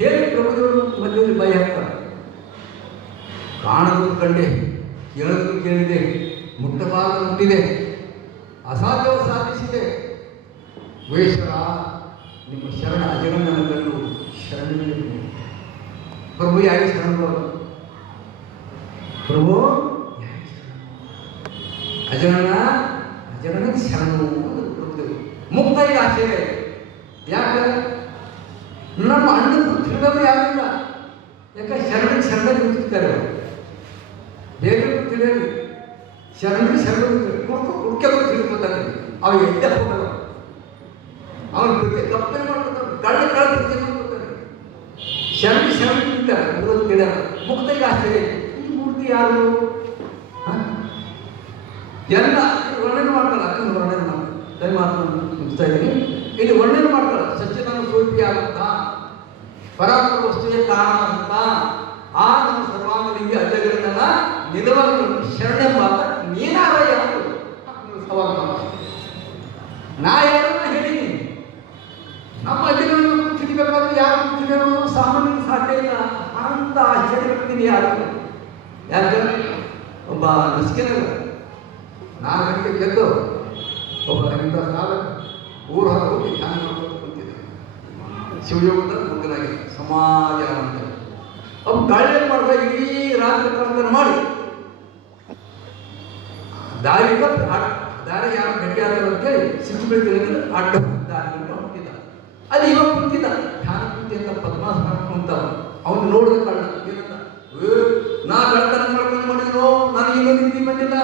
ಹೇಳಿ ಪ್ರಭುದೇವರು ಮಧ್ಯದಲ್ಲಿ ಭಯ ಹಾಕ್ತಾರೆ ಕಾಣದು ಕಂಡೆ ಕೇಳದು ಕೇಳಿದೆ ಮುಟ್ಟಬಾರದು ಮುಟ್ಟಿದೆ ಅಸಾಧ್ಯವ ಸಾಧಿಸಿದೆ ವೇಶ್ವರ ನಿಮ್ಮ ಶರಣ ಅಜಗಣ್ಣನ ಕಂಡು ಶರಣ ಪ್ರಭು ಯಾಕೆ ಶರಣರು ಪ್ರಭು ಅಜಗಣ್ಣ ಶರಣು ಮುಕ್ತ ಈಗ ಆಶ್ಚರ್ಯ ಯಾಕೆ ನಮ್ಮ ಅಣ್ಣನ ತಿಳಿದವರು ಯಾರಿಲ್ಲ ಯಾಕೆ ಶರಣ ಗುರುತಿರ್ತಾರೆ ಬೇರೆ ತಿಳಿಯಲಿ ಶರಣ ಕುಡ್ಕೆ ತಿಳ್ಕೊತಾನೆ ಅವ ಎದ್ದೆ ಹೋಗಲ್ಲ ಅವನ ಕೃತ್ಯ ಕಪ್ಪನೆ ಮಾಡ್ಕೊತಾನೆ ಕಳ್ಳ ಕೃತ್ಯ ಮಾಡ್ಕೊತಾನೆ ಶರಣ ತಿಂತಾರೆ ಊರಲ್ಲಿ ತಿಳಿಯಲ್ಲ ಮುಕ್ತೈಗೆ ಆಶ್ಚರ್ಯ ಈ ಮೂರ್ತಿ ಯಾರು ಎಲ್ಲ ವರ್ಣನೆ ಮಾಡ್ತಾರೆ ಅಕ್ಕನ ವರ್ಣನೆ ಮಾಡ್ತಾರೆ ದಯಮಾತ್ರ ಮುಗಿಸ್ತಾ ಇದ್ದೀನಿ ಇಲ್ಲಿ ವರ್ಣನೆ ಮಾಡ್ತಾರೆ ಸಚ್ಚಿದಾನ ಸ್ವರೂಪಿ ಆಗುತ್ತಾ ಪರಾತ್ಮ ವಸ್ತುವಿಗೆ ಕಾರಣ ಅಂತ ಆ ನಮ್ಮ ಸರ್ವಾಂಗಲಿಂಗಿ ಅಜಗಣ್ಣನ ನಿಲುವನ್ನು ಶರಣೆ ಮಾತ ನೀನಾರಯ್ಯ ಸವಾಲು ನಾ ಯಾರನ್ನ ಹೇಳಿನಿ ನಮ್ಮ ಅಜಗಣ್ಣನ ತಿಳಿಬೇಕಾದ್ರೆ ಯಾರು ತಿಳಿಯೋರು ಸಾಮಾನ್ಯ ಸಾಧ್ಯ ಇಲ್ಲ ಅಂತ ಆಶ್ಚರ್ಯಪಡ್ತೀನಿ ಯಾರು ಯಾಕೆ ಒಬ್ಬ ನಸಿಕೆನಲ್ಲ 4 ಗಂಟೆ ಗೆದ್ದು ಒಬ್ಬ ಇಂಥ ಕಾಲ ಊರ ಹೋಗಿ ಧ್ಯಾನ ಮಾಡ್ಕೊಂಡು ಕುಂತಿದ್ದ ಶಿವಯೋಗದ ಮುಗ್ಗನಾಗಿ ಸಮಾಜ ಅಂತ ಅವ್ನು ಗಾಳಿ ಮಾಡ್ದ ಇಡೀ ರಾತ್ರಿ ಪ್ರಾರ್ಥನೆ ಮಾಡಿ ದಾರಿ ಯಾರು ಗಟ್ಟಿ ಆದ ಅಂತೇಳಿ ಸಿಟ್ಟು ಬೀಳ್ತಿಲ್ಲ ಅಡ್ಡ ದಾರಿ ಹೊಂಟಿದ್ದ ಅದು ಇವಾಗ ಕುಂತಿದ್ದ ಧ್ಯಾನ ಕುಂತಿ ಅಂತ ಪದ್ಮಾಸನ ಕುಂತ ಅವನು ನೋಡಿದ ಕಳ್ಳ ಏನಂತ ನಾ ಗಳ್ತನ ಮಾಡ್ಕೊಂಡು ಮಾಡಿದ್ರು ನನಗೆ ಇನ್ನೊಂದು ನಿಧಿ ಬಂದಿಲ್ಲ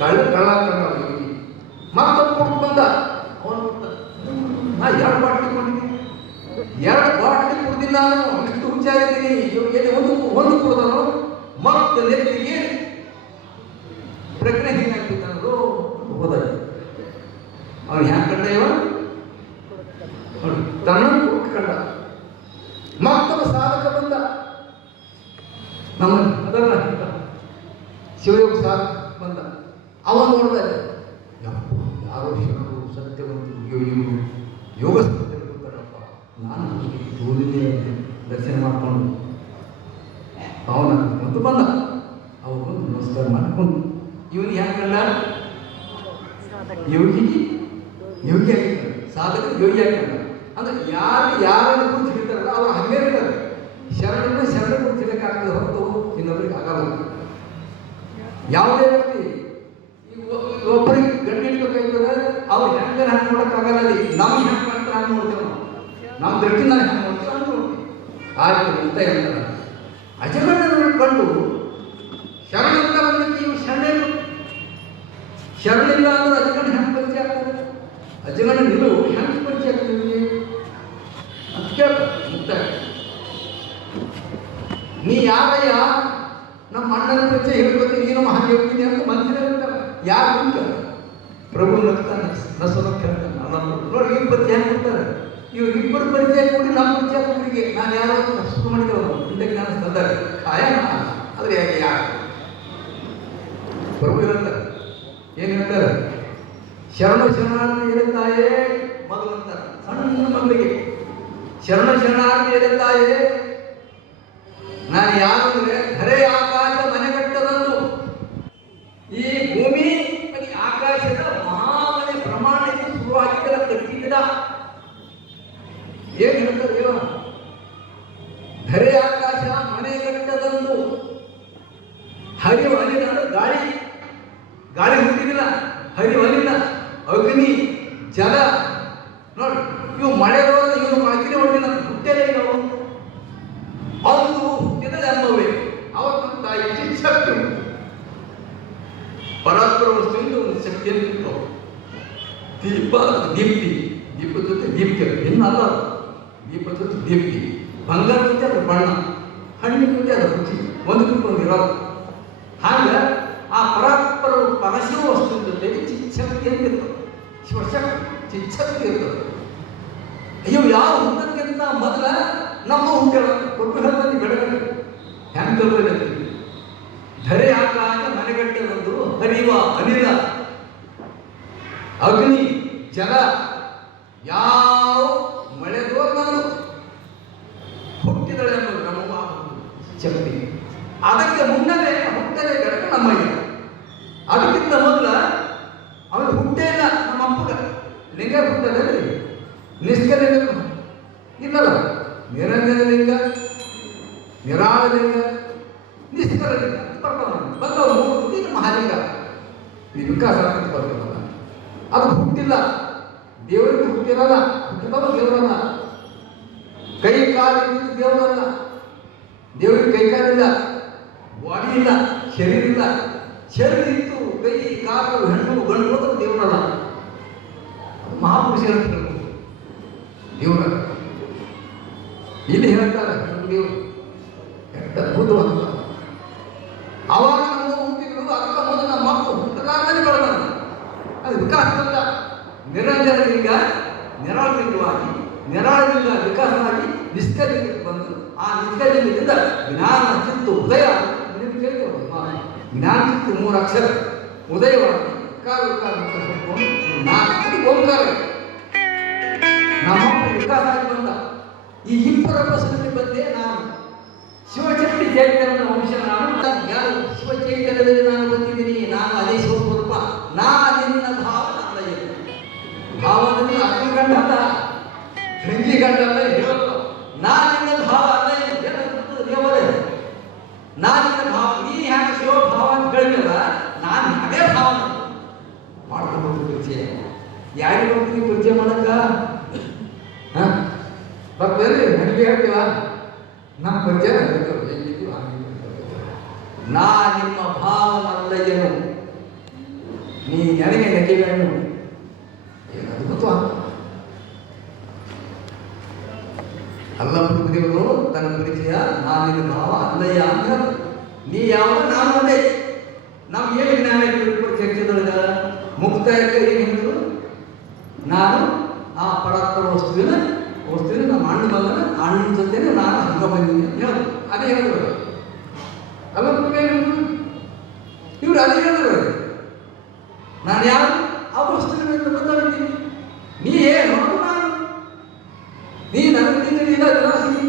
ಕಳ್ಳ ಮತ್ತೊಬ್ಬ ಕೊಟ್ಟು ಬಂದ. ಅವನು ನಾ 2 ಬಾಟ್ಲಿ ಕೊಟ್ಟಿದ್ದೀನಿ, 2 ಬಾಟ್ಲಿ ಕುಡ್ದಿಲ್ಲ ನಾನು, ಇಷ್ಟು ಹುಚ್ಚಾಗಿದ್ದೀನಿ. ಎಲ್ಲಿ ಒಂದು ಕುಡ್ದನು ಮತ್ತೆ ನೆತ್ತಿಗೆ ಪ್ರಜ್ಞೆ ಹೀಗಾಗ್ತಿದ್ದಾನದು ಹೋದಾಗ ಅವನು ಹ್ಯಾಂಗ ಕಂಡ ಇವ ತನ್ನ ಕಂಡ. ಮತ್ತೊಬ್ಬ ಸಾಧಕ ಬಂದ, ನಮ್ಮ ಅದಲ್ಲ ಶಿವಯೋಗ ಸಾಧಕ ಬಂದ. ಅವನು ನೋಡ್ದ, ಯಾರೋ ಶಿವನು ಸತ್ಯವಂತರು ಇವರು ಯೋಗ ಬರ್ತಾರಪ್ಪ, ನಾನು ಓದಿದ್ದೆ ದರ್ಶನ ಮಾಡ್ಕೊಂಡು ಅವನ ಮತ್ತು ಬಂದ. ಅವನು ನಮಸ್ಕಾರ ಮಾಡ್ಕೊಂಡು ಇವನು ಯಾಕಲ್ಲ ಯೋಗಿ ಆಗಿರ್ತಾರೆ, ಸಾಧಕ ಯೋಗಿ ಆಗಿರ್ತಾರೆ. ಅಂದ್ರೆ ಯಾರನ್ನು ಕುರಿತು ಹೇಳ್ತಾರಲ್ಲ ಅವ್ರು ಹಂಗೆ ಇರ್ತಾರೆ. ಶರಣ ಕುರಿತು ಹೇಳಕ್ಕಾಗದೆ ಹೊರತು ಇನ್ನೊಬ್ಬರಿಗೆ ಆಗಲ್ಲ. ಯಾವುದೇ ವ್ಯಕ್ತಿ ಒಬ್ಬರಿಗೆ ಗಂಡು ಹಿಡ್ಬೇಕಾಗ್ತದೆ, ಅವ್ರು ಹೆಂಗಾರ ಹಂಗೆ ನೋಡೋಕ್ಕಾಗಲ್ಲ. ನಮ್ಗೆ ಹೆಂಗೆ ಮಾಡ್ತಾರೆ ಹಂಗೆ ನೋಡ್ತೇವೆ ನಾವು, ನಮ್ಮ ದೃಷ್ಟಿನ ಹೆಂಗೆ ನೋಡ್ತೇವೆ ಹಂಗೆ ನೋಡ್ತೀವಿ. ಆಯ್ತು ಅಂತ ಹೇಳ್ತಾರೆ. ಅಜಗಣ್ಣನ ಕಂಡು ಶರಣ ಅಂತ ಬಂದಕ್ಕೆ ಇವು ಶರಣಿಲ್ಲ ಅಂದ್ರೆ ಅಜಗಣ್ಣ ಹೆಂಗೆ ಪರಿಚಯ ಆಗ್ತದೆ? ಅಜಗಣ್ಣ ನಿಲುವು ಹೆಂಗೆ ಪರಿಚಯ ಆಗ್ತದೆ ಅಂತ ಕೇಳ್ತಾರೆ. ನೀ ಯಾರಯ್ಯ ನಮ್ಮ ಅಣ್ಣನ ಪರಿಚಯ ಹೇಳ್ಕೊತಿ, ನೀನು ಮಹಾಯೋಗಿನಿ ಅಂತ ಮಂದಿರ ಹೇಳ್ತಾರೆ. ಯಾರು ಅಂತ ಪ್ರಭು ನಗ್ತಾನೆ, ನಸನ ಕೇಳ್ತಾನೆ. ನೋಡಿ ಇವ್ರ ಪರಿಚಯ ಹೆಂಗೆ ಕೊಡ್ತಾರೆ. ಇವ್ರಿಬ್ಬರು ಪರಿಚಯ ಕೂಡಿ ನಮ್ಮ ಪರಿಚಯ ಒಬ್ಬರಿಗೆ ನಾನು ಯಾರೋ ಶುರು ಮಾಡಿದವನು ಇಂದಕ್ಕೆ ನಾನು ತಂದಾರೆ ಕಾಯ ಆದರೆ ಯಾಕೆ ಯಾರು ಪ್ರಭು ಹೇಳ್ತಾರೆ. ಏನು ಹೇಳ್ತಾರೆ? ಶರಣಾರ್ಥಿ ಇರುತ್ತಾಯೇ ಮೊದಲು ಅಂತಾರೆ. ಸಣ್ಣ ಮಕ್ಕಳಿಗೆ ಶರಣಾರ್ಥಿ ಇರುತ್ತಾಯೇ. ನಾನು ಯಾರು ಅಂದರೆ ಧರೆ ಆಕಾಶ ಮನೆಗಟ್ಟದಂದು ಈ ಭೂಮಿ ಆಕಾಶದ ಮಹಾಮನೆ ಪ್ರಮಾಣಕ್ಕೆ ಶುರುವಾಗಿದ್ದರ ಕಟ್ಟಿದ. ಏನು ಹೇಳ್ತಾರೆ ದೇವ? ಧರೆ ಆಕಾಶ ಮನೆಗಟ್ಟದಂದು ಹರಿವು ಅಲ್ಲಿಲ್ಲ ಅಂದ್ರೆ ಗಾಳಿ ಹುಟ್ಟಿದಿಲ್ಲ, ಹರಿವಲಿಲ್ಲ, ಅಗ್ನಿ ಜಲ ನೋಡಿ ಇವು ಮಳೆ ಬರೋದು, ಇವರು ಮೊಳಕಿನೇ ಹೊಟ್ಟಿಲ್ಲ, ಹುಟ್ಟಲೇ ಇಲ್ಲ. ಅವನು ಹುಟ್ಟಿದ ಜನ್ಮವೇ ಅವತ್ತು ತಾಯಿ ಶಕ್ತಿ ಪರಾತ್ಪರ ವಸ್ತುವಿಂದ ಒಂದು ಶಕ್ತಿಯನ್ನು ಇತ್ತು. ದೀಪ ಜೊತೆ ದೀಪ್ತಿ ಇನ್ನಲ್ಲ, ದೀಪ ಜೊತೆ ದೀಪ್ತಿ. ಬಂಗಾರ ಜೊತೆ ಅದ್ರ ಬಣ್ಣ, ಹಣ್ಣಿನ ಜೊತೆ ಅದ್ರ ರುಚಿ, ಒಂದು ಇರೋದು. ಹಾಗ ಆ ಪರಶಿವ ವಸ್ತುವಿನ ಜೊತೆಗೆ ಚಿಚ್ಚಕ್ತಿ ಅಂತ ಇರ್ತದೆ. ಶಿವಶಕ್ತಿ ಚಿಚ್ಚಕ್ತಿ ಇರ್ತದೆ. ಅಯ್ಯೋ ಯಾವ ಹುಟ್ಟಕ್ಕಿಂತ ಮೊದಲ ನಮ್ಮ ಹುಟ್ಟೆಲ್ಲ ಕೊಟ್ಟು ಹೇಳ್ತಾರೆ ಬೆಳಗ್ಗೆ ಹೆಂಗೆ ಕಲ್ಬೇಕು. ಧರೆ ಆಕಾಶ ಮನೆಗಟ್ಟೆಯೊಂದು ಹರಿವ ಅನಿಲ ಅಗ್ನಿ ಜಲ ಯಾವ ಮಳೆದೋರ್ನನ್ನು ಹುಟ್ಟಿದಳೆ ಎಂಬುದು ನಮ್ಮ ಶಕ್ತಿ. ಅದಕ್ಕೆ ಮುನ್ನವೇ ಹುಟ್ಟಲೇ ಬೆಳಕು ನಮ್ಮಯ್ಯ. ಅದಕ್ಕಿಂತ ಮೊದಲ ಅವನು ಹುಟ್ಟೇ ಇಲ್ಲ. ನಮ್ಮ ಅಪ್ಪಗ ಲಿಂಗ ಹುಟ್ಟದಲ್ಲಿ ನಿಷ್ಕಲಿಂಗ ಇಲ್ಲಲ್ಲ, ನಿರಂಜನ ಲಿಂಗ, ನಿರಾಳ ಲಿಂಗ, ನಿಷ್ಕಲ ಲಿಂಗ ಬಂದವರು ಈಗ ಮಹಾಲಿಂಗ ಈ ವಿಕಾಸ ಬರ್ತದಲ್ಲ. ಅದು ಹುಟ್ಟಿಲ್ಲ, ದೇವರಿಗೆ ಹುಟ್ಟಿರಲ್ಲ, ಹುಟ್ಟಿದವ ದೇವರಲ್ಲ. ಕೈ ಕಾಲಿದ್ದು ದೇವರಲ್ಲ, ದೇವರಿಗೆ ಕೈ ಕಾಲಿಲ್ಲ, ಬಾಡಿ ಇಲ್ಲ, ಶರೀರ ಇಲ್ಲ. ಶರೀರ ಇತ್ತು, ಕೈ ಕಾಲು ಹೆಣ್ಣು ಗಂಡು ಹೋದ್ರೆ ದೇವರಲ್ಲ. ಮಹಾಪುರುಷ ಹೇಳ್ತಾರೆ ದೇವರ. ಇಲ್ಲಿ ಹೇಳ್ತಾರೆ ದೇವರು ಎಷ್ಟು ಅದ್ಭುತವಂತ. ಅವಾಗ ನಮ್ಮ ಹುಟ್ಟಿದ್ರು, ಅದಕ್ಕೆ ಮೊದಲು ನಮ್ಮ ಮಕ್ಕಳು ಹುಟ್ಟಲಾರ್ದೇ ಬೆಳೆದ. ಅದು ವಿಕಾಸದಿಂದ ನಿರಂಜನಲಿಂಗ ನಿರಾಳಲಿಂಗವಾಗಿ, ನಿರಾಳಲಿಂಗ ವಿಕಾಸವಾಗಿ ನಿಷ್ಕಲಿಂಗಕ್ಕೆ ಬಂದು, ಆ ನಿಷ್ಕಲಿಂಗದಿಂದ ಜ್ಞಾನ ಚಿತ್ತು ಉದಯ. ಜ್ಞಾನ ಚಿತ್ತು 3 ಅಕ್ಷರ ಉದಯವಾಗಿ ಓಂಕಾರ ನಮ್ಮ ವಿಕಾಸ ಆಗಿ ಬಂದ. ಈ ಇಬ್ಬರ ಪ್ರಶ್ನೆ ಬಂದೆ ನಾನು ಶಿವಚಕ್ತಿ ಚೈತನ್ಯದ ವಂಶ. ನಾನು ಯಾರು ಶಿವಚೈತನ್ಯದಲ್ಲಿ ನಾನು ಬಂದಿದ್ದೀನಿ. ನಾನು ಅದೇ ಶಿವಸ್ವರೂಪ. ನಾ ನಿನ್ನ ಭಾವ ನನ್ನಯ್ಯ. ಭಾವದಲ್ಲಿ ಅಕ್ಕಿ ಗಂಡಲ್ಲ, ತಂಗಿ ಗಂಡಲ್ಲ ಹೇಳಲ್ಲ. ನಾ ನಿನ್ನ ಭಾವ ಅಲ್ಲಯ್ಯ ದೇವರೇ. ನಾ ನಿನ್ನ ಭಾವ. ನೀ ಹ್ಯಾಂಗ ಶಿವ ಭಾವ ಅಂತ ಹೇಳಿಲ್ಲ, ನಾನು ಅದೇ ಭಾವ ಮಾಡ್ಕೊಂಡು ಪರಿಚಯ. ಯಾರಿಗೆ ಹೋಗ್ತೀನಿ ಪರಿಚಯ ಮಾಡಕ್ಕ? ಬರ್ತೀರಿ ನನಗೆ ಹೇಳ್ತೀವ ನಮ್ಮ ಪರಿಚಯ ನಾ ನಿಮ್ಮ ಭಾವನಲ್ಲಯ್ಯನು. ನೀ ನನಗೆ ನೆಗೆಗಳನ್ನು ಏನದು ಗೊತ್ತು ಅಲ್ಲ ದೇವರು ತನ್ನ ಪರಿಚಯ ನಾನಿನ ಭಾವ ಅಲ್ಲಯ್ಯ ಅಂತ ನೀ ಯಾವ ನಾನು ಅದೇ ನಾವು ಏನು ಜ್ಞಾನ ಚರ್ಚೆದೊಳಗ ಮುಕ್ತಾಯಕ್ಕೆ ಏನು ಹೇಳಿದ್ರು ನಾನು ಆ ಪರಾತ್ಪರ ವಸ್ತುವಿನ ನಮ್ಮ ಅಣ್ಣ ಬಂದನ ಅಣ್ಣನ ಜೊತೆನೆ ನಾನು ಹಂಗ ಬಂದಿದ್ದೀನಿ ಅಂತ ಹೇಳೋದು ಅದೇ ಹೇಳಿದ್ರು ಅಲ್ಲ ಇವ್ರು ಅದೇ ಹೇಳಿದ್ರು ನಾನು ಯಾರು ಆ ವಸ್ತುವಿನ ಗೊತ್ತಾಗಿದ್ದೀನಿ ನೀ ಏನು ನಾನು ನೀ ನನಗೆ ವಿಲಾಸಿ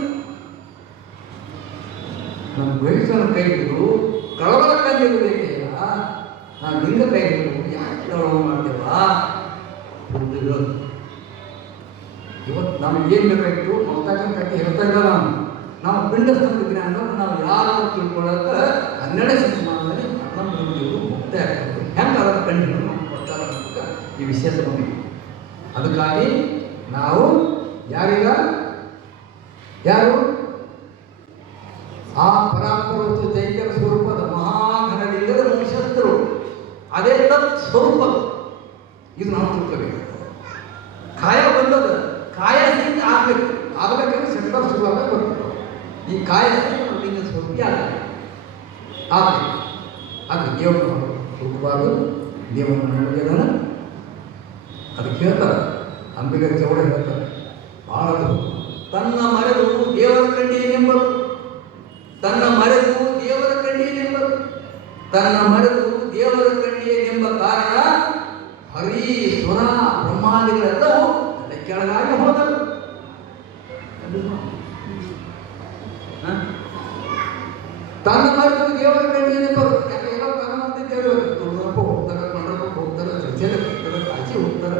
ನಮ್ಮ ವಯಸ್ಸನ್ನು ಕೈ ಹಿಡಿದು ಕಳವಳ ಕಂಡಿರಬೇಕಿಲ್ಲ ನಾವು ನಿಂಗ ಕೈ ಹಿಡಿದು ಯಾಕೆ ಕಳವಳ ಮಾಡ್ತೇವಾ ಇವತ್ತು ನಮ್ಗೆ ಏನು ಬೇಕಾಗಿತ್ತು ಮಮತಾಕಂತ ಹೇಳ್ತಾ ಇಲ್ಲ ನಾವು ಪಿಂಡಸ್ಥಾನ ಜ್ಞಾನ ನಾವು ಯಾರು ತಿಳ್ಕೊಳ್ಳೋಕೆ 12 ಶತಮಾನದಲ್ಲಿ ಅಣ್ಣಂದಿರು ಮುಕ್ತ ಆಗ್ತದೆ ಹೆಂಗೆ ಅದರ ಕಂಡು ನಮ್ಮ ಪ್ರಚಾರ ಈ ವಿಷಯ ತಗೊಂಡಿವಿ ಅದಕ್ಕಾಗಿ ನಾವು ಯಾರು ಆ ಪರಾಪರವಸ್ತು ಚೈತನ್ಯ ಸ್ವರೂಪದ ಮಹಾಘನಲಿಂಗದ ವಂಶಸ್ಥರು ಅದೇ ತತ್ ಸ್ವರೂಪ ಇದು ನಾವು ತಿಳ್ಕೋಬೇಕು ಕಾಯ ಬಂದದ ಕಾಯ ಸಹಿತ ಆಗಬೇಕಂದ್ರೆ ಸೆಂಟರ್ ಶುರುವಾಗ ಬರ್ತದೆ ಈ ಕಾಯ ಸಹಿತ ಲಿಂಗ ಸ್ವರೂಪಿ ಆಗಬೇಕು ಅದು ದೇವರು ಹುಡುಕಬಾರ್ದು ದೇವರನ್ನು ನಡೆದಿದ್ದಾನ ಅದಕ್ಕೆ ಹೇಳ್ತಾರೆ ಅಂಬಿಗ ಚೌಡ ಹೇಳ್ತಾರೆ ಬಹಳದು ತನ್ನ ಮರೆದು ದೇವರ ಕಂಡಿಯನೆಂಬರು ತನ್ನ ಮರೆದು ದೇವರ ಕಂಡಿಯನೆಂಬರು ತನ್ನ ಮರೆದು ದೇವರ ಕಂಡಿಯನೆಂಬ ಕಾರಣ ಹರಿ ಸುರ ಬ್ರಹ್ಮಾದಿಗಳೆಲ್ಲವೂ ಕೆಳಗಾಗಿ ಹೋದರು ತನ್ನ ಮರೆದು ದೇವರ ಕಂಡಿಯನೆಂಬರು ಯಾಕೆಲ್ಲ ತನ್ನಂತೆ ದೇವರು ತುಳದಪ್ಪ ಹೋಗ್ತಾರೆ ಮಂಡಪಕ್ಕೆ ಹೋಗ್ತಾರೆ ಚರ್ಚೆಗೆ ಹೋಗ್ತಾರೆ ಕಾಚಿ ಹೋಗ್ತಾರೆ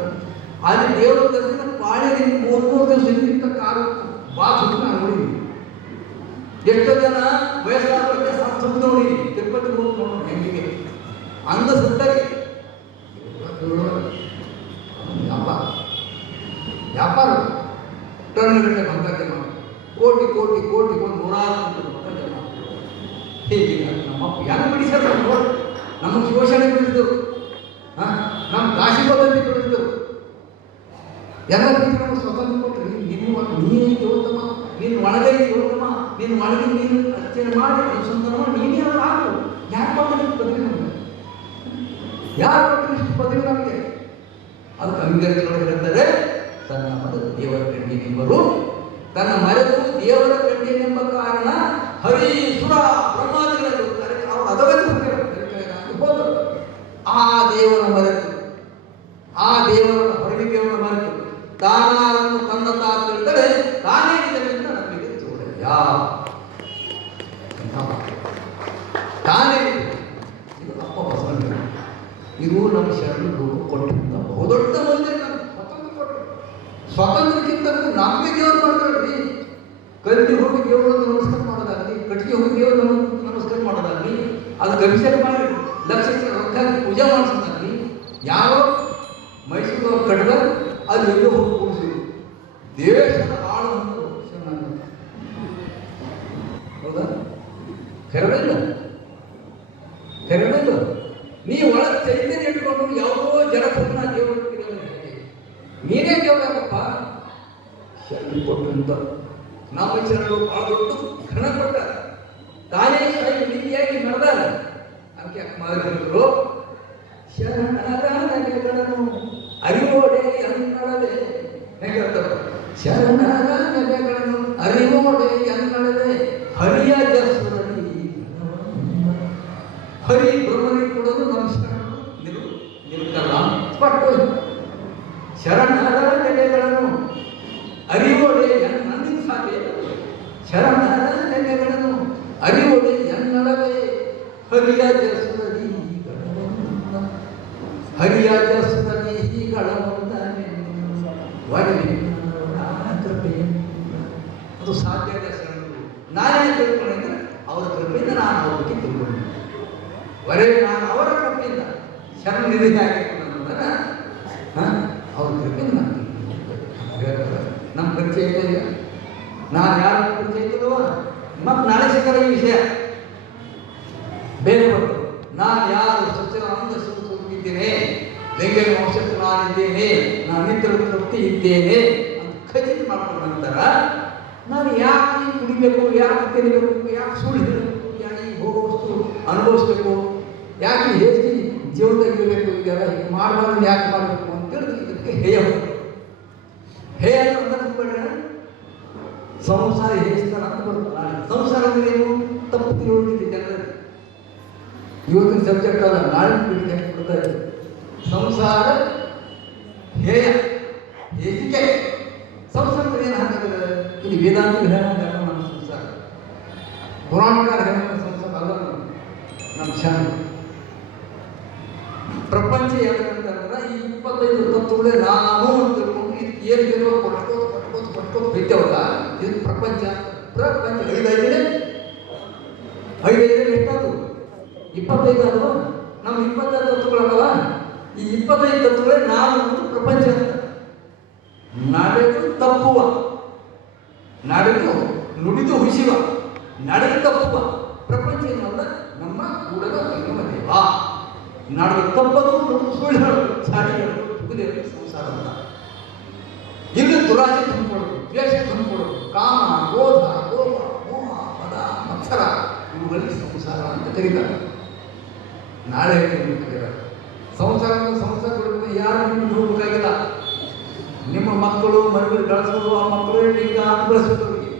ಆದರೆ ದೇವರ ದರ್ಶನ ಪಾಳಿಗೆ 3 ದಿವಸ ಇಂಥ ಕಾಲ ಬಾತ್ ನಾನು ನೋಡಿದ್ದೀನಿ ಎಷ್ಟೋ ಜನ ವಯಸ್ಸಾದ ಬಗ್ಗೆ ಸಂಸ್ಕೃತಿ ನೋಡಿದ್ದೀನಿ ತಿರುಪತಿ ಹೋಗಿ ನೋಡೋಣ ಹೆಂಗಿಗೆ ಅಂದ ಸುತ್ತರಿ ವ್ಯಾಪಾರ ಟರ್ನ್ ಗಂಟೆ ಬಂದ ಜನ ಕೋಟಿ ಒಂದು 100 ಜನ ಹೀಗೆ ನಮ್ಮಪ್ಪ ಯಾರು ಬಿಡಿಸ್ಯಾರ ನಮಗೆ ಶೋಷಣೆ ಬಿಡಿಸಿದರು ನಮ್ಮ ಕಾಶಿ ಪದ್ಧತಿ ಬಿಡಿಸಿದರು ಎಲ್ಲ ನಮಗೆ ಸ್ವತಂತ್ರ ಕೊಟ್ಟರು ನೀನೇ ದೇವತಮ್ಮ ನೀನು ಒಳಗೈ ದೇವತಮ್ಮ ನೀನು ಒಳಗೆ ನೀನು ಅರ್ಚನೆ ಮಾಡಿ ಅನುಸಂಧಾನ ಮಾಡಿ ನೀನೇ ಅವ್ರು ಆಗು ಯಾರು ಕೊಟ್ಟರು ಪದವಿ ನಮಗೆ ಯಾರು ಕೊಟ್ಟರು ಇಷ್ಟು ಪದವಿ ನಮಗೆ ಅದಕ್ಕೆ ಅಂಗಡಿಗಳು ಹೇಳ್ತಾರೆ ತನ್ನ ಮರೆತು ದೇವರ ಕಂಡಿನೆಂಬರು ತನ್ನ ಮರೆತು ದೇವರ ಕಂಡಿನೆಂಬ ಕಾರಣ ಹರಿ ಸುರ ಬ್ರಹ್ಮಾದಿಗಳು ಅವರು ಅದರಲ್ಲಿ ಹೋದರು ಆ ದೇವರ ಮರೆತು ಆ ದೇವರ ಹೊರಡಿಕೆಯನ್ನು ಮರೆತು ತಾನಾರನ್ನು ತನ್ನ ತಿಳಿದರೆ ತಾನೇ ಇದರಿಂದ ನಮಗೆ ತೋರಯ್ಯ ತಾನೇ ಇದು ಅಪ್ಪ ಬಸವಣ್ಣ ಇದು ನಮ್ಮ ಶರಣರು ಕೊಟ್ಟಿದ್ದ ಬಹುದೊಡ್ಡ ಮೌಲ್ಯ ಸ್ವತಂತ್ರ ಕೊಟ್ಟರು ಸ್ವಾತಂತ್ರ್ಯಕ್ಕಿಂತ ನಮಗೆ ದೇವರು ಮಾಡ್ತಾರ್ರಿ ಕಲ್ತಿ ಹೋಗಿ ದೇವರನ್ನು ನಮಸ್ಕಾರ ಮಾಡೋದಾಗಲಿ ಕಟ್ಟಿಗೆ ಹೋಗಿ ದೇವರು ನಮಸ್ಕಾರ ಮಾಡೋದಾಗಲಿ ಅದಕ್ಕೆ ಅಭಿಷೇಕ ಮಾಡಿ ಲಕ್ಷಕ್ಕೆ ರೊಕ್ಕ ಪೂಜೆ ಮಾಡಿಸೋದಾಗಲಿ ಯಾರೋ ಮೈಸೂರು ಕಟ್ಟದ ಅದು ಎಲ್ಲೋ ಹೋಗಿ ಕೂಡಿಸಿದ್ರು ದೇಶದ ಆಳುವಂತ ಹೌದಾ ಕರೆದಿಲ್ಲ ನೀ ಒಳಗೆ ಚೈತನ್ಯ ಇಟ್ಕೊಂಡು ಯಾವುದೋ ಜಡಪನ್ನ ದೇವರು ನೀನೇ ದೇವರಪ್ಪ ಶರಣ ಕೊಟ್ಟಂತ ನಮ್ಮ ಶರಣರು ಭಾಳ ದೊಡ್ಡ ಘನ ಕೊಟ್ಟ ತಾನೇ ಸ್ವಯಂ ರೀತಿಯಾಗಿ ನಡೆದಾರ ಅದಕ್ಕೆ ಮಾಡಿದ್ರು ಶರಣರ ನೆಲೆಗಳನ್ನು ಅರಿವೋಡೆ ಅನ್ನಳದೆ ಹೇಗಿರ್ತಾರೆ ಶರಣರ ನೆಲೆಗಳನ್ನು ಅರಿವೋಡೆ ಅನ್ನಳದೆ ಹರಿಯ ಜಸ್ವರಲ್ಲಿ ಹರಿ ಬ್ರಹ್ಮನಿಗೆ ಕೊಡೋದು ನಮ್ಮ ಶರಣರು ನಿಲ್ಕಲ್ಲ ಪಟ್ಟು ಶರಣರ ನೆಲೆಗಳನ್ನು ಅರಿವೋಡೆ ನನ್ನಿಂದ ಸಾಧ್ಯ ಶರಣರ ನೆಲೆಗಳನ್ನು ಅರಿವೋಡೆ ಎನ್ನಳದೆ ಹರಿಯ ಜಸ್ವರಲ್ಲಿ ಹರಿಯ ಜಸ್ವರಲ್ಲಿ ಅದು ಸಾಧ್ಯದ ಶರಣರು ನಾನೇ ತಿಳ್ಕೊಂಡ್ರೆ ಅವರ ಕೃಪೆಯಿಂದ ನಾನು ಅವ್ರ ಬಗ್ಗೆ ತಿಳ್ಕೊಂಡೆ ನಾನು ಅವರ ಕೃಪೆಯಿಂದ ಶರಣ ನಿಧಿಗೆ ಆಗಿಕೊಂಡ್ರೆ ಅವ್ರ ಕೃಪೆಯಿಂದ ನಾನು ನಮ್ಮ ಪರಿಚಯ ಇಲ್ಲ ನಾನು ಯಾರ ಪರಿಚಯ ಇದ್ದವ ಮತ್ತು ನಾಳೆ ಸಿಕ್ಕರ ಈ ವಿಷಯ ಬೇರೆ ನಾನು ಯಾರು ಸತ್ಯನಾನಂದ ಸುಖಿದ್ದೇನೆ ಕೈಂಕರ್ಯ ವಂಶಕ್ಕೆ ನಾನಿದ್ದೇನೆ, ನಾನು ನಿತ್ಯ ತೃಪ್ತಿ ಇದ್ದೇನೆ ಅಂತ ಖಚಿತ ಮಾಡ್ಕೊಂಡ ನಂತರ ನಾನು ಯಾಕೆ ಕುಡಿಬೇಕು, ಯಾಕೆ ತಿನ್ನಬೇಕು, ಯಾಕೆ ಸುಳ್ಳು ಹೇಳಬೇಕು, ಯಾಕೆ ಹೋಗೋಷ್ಟು ಅನುಭವಿಸ್ಬೇಕು, ಯಾಕೆ ಹೇಸಿ ಜೀವನದಾಗಿರಬೇಕು, ಇದೆಲ್ಲ ಹೀಗೆ ಮಾಡಬಾರ್ದು ಯಾಕೆ ಮಾಡಬೇಕು ಅಂತೇಳಿ ಇದಕ್ಕೆ ಹೇಯ ಹೇಯ ಅಂತ ಅಂದ್ಕೊಂಡ್ರೆ ಸಂಸಾರ ಹೇಸ್ತಾರ ಅಂತ ಬರ್ತದೆ. ಸಂಸಾರ ಅಂದ್ರೆ ಏನು ತಪ್ಪು ತಿಳುವಳಿಕೆ ಜನರಲ್ಲಿ. ಇವತ್ತಿನ ಸಬ್ಜೆಕ್ಟ್ ಅಲ್ಲ, ನಾಳೆ ಪೀಳಿಗೆ ಕೊಡ್ತಾ ಇದೆ. ಸಂಸಾರ ಹೇಯ ಹೇಸಿಕೆ. ಸಂಸಾರದ ಏನು ಹಾಕಿದ್ರೆ ಇಲ್ಲಿ ವೇದಾಂತ ಹೇಳ ನಮ್ಮ ಸಂಸಾರ, ಪುರಾಣಕಾರ ಹೇಳ ಸಂಸಾರ ಅಲ್ಲ ನಮ್ಮ ಶಾಲೆ. ಪ್ರಪಂಚ ಏನಂತಂದ್ರೆ ಈ 25 ತತ್ವಗಳೇ ನಾನು ಅಂತ ತಿಳ್ಕೊಂಡು ಇದಕ್ಕೆ ಏನು ಬೇಕೋ ಕೊಟ್ಕೋತ ಬೈತೇವಲ್ಲ, ಇದು ಪ್ರಪಂಚ. ಪ್ರಪಂಚ 5 ಎಷ್ಟಾದ್ರು 25 ಅದು ನಮ್ಮ 25 ತತ್ವಗಳಲ್ಲವ. ಈ 25 ತತ್ವಗಳೇ ನಾನು ಒಂದು ಪ್ರಪಂಚ ಅಂತ. ನಡೆದು ತಪ್ಪುವ, ನಡೆದು ನುಡಿದು ಹುಸಿವ, ನಡೆದು ತಪ್ಪುವ ಪ್ರಪಂಚ ಏನಲ್ಲ ನಮ್ಮ ಕೂಡದ ದೇವ. ನಡೆದು ತಪ್ಪದು, ಸುಳ್ಳು ಹೇಳೋದು, ಚಾಡಿ ಹೇಳೋದು, ತುಗುದೇವರು ಸಂಸಾರ ಅಂತ. ಇಲ್ಲಿ ದುರಾಸೆ ತಂದುಕೊಡೋದು, ದ್ವೇಷ ತಂದುಕೊಡೋದು, ಕಾಮ, ಕ್ರೋಧ, ಲೋಭ, ಮೋಹ, ಮದ, ಮತ್ಸರ ಇವುಗಳಿಗೆ ಸಂಸಾರ ಅಂತ ಕರೀತಾರೆ. ನಾಳೆ ಕರೀತಾರೆ ಸಂಸಾರ ಕೊಡಬೇಕು. ಯಾರು ನಿಮ್ಗೆ ಹೋಗಬೇಕಾಗಿಲ್ಲ. ನಿಮ್ಮ ಮಕ್ಕಳು ಮನೆಗಳು ಗಳಿಸೋದು, ಆ ಮಕ್ಕಳು ಲಿಂಗ ಅಂತ ಬೆಳೆಸ್ಬೇಕು. ಅವರಿಗೆ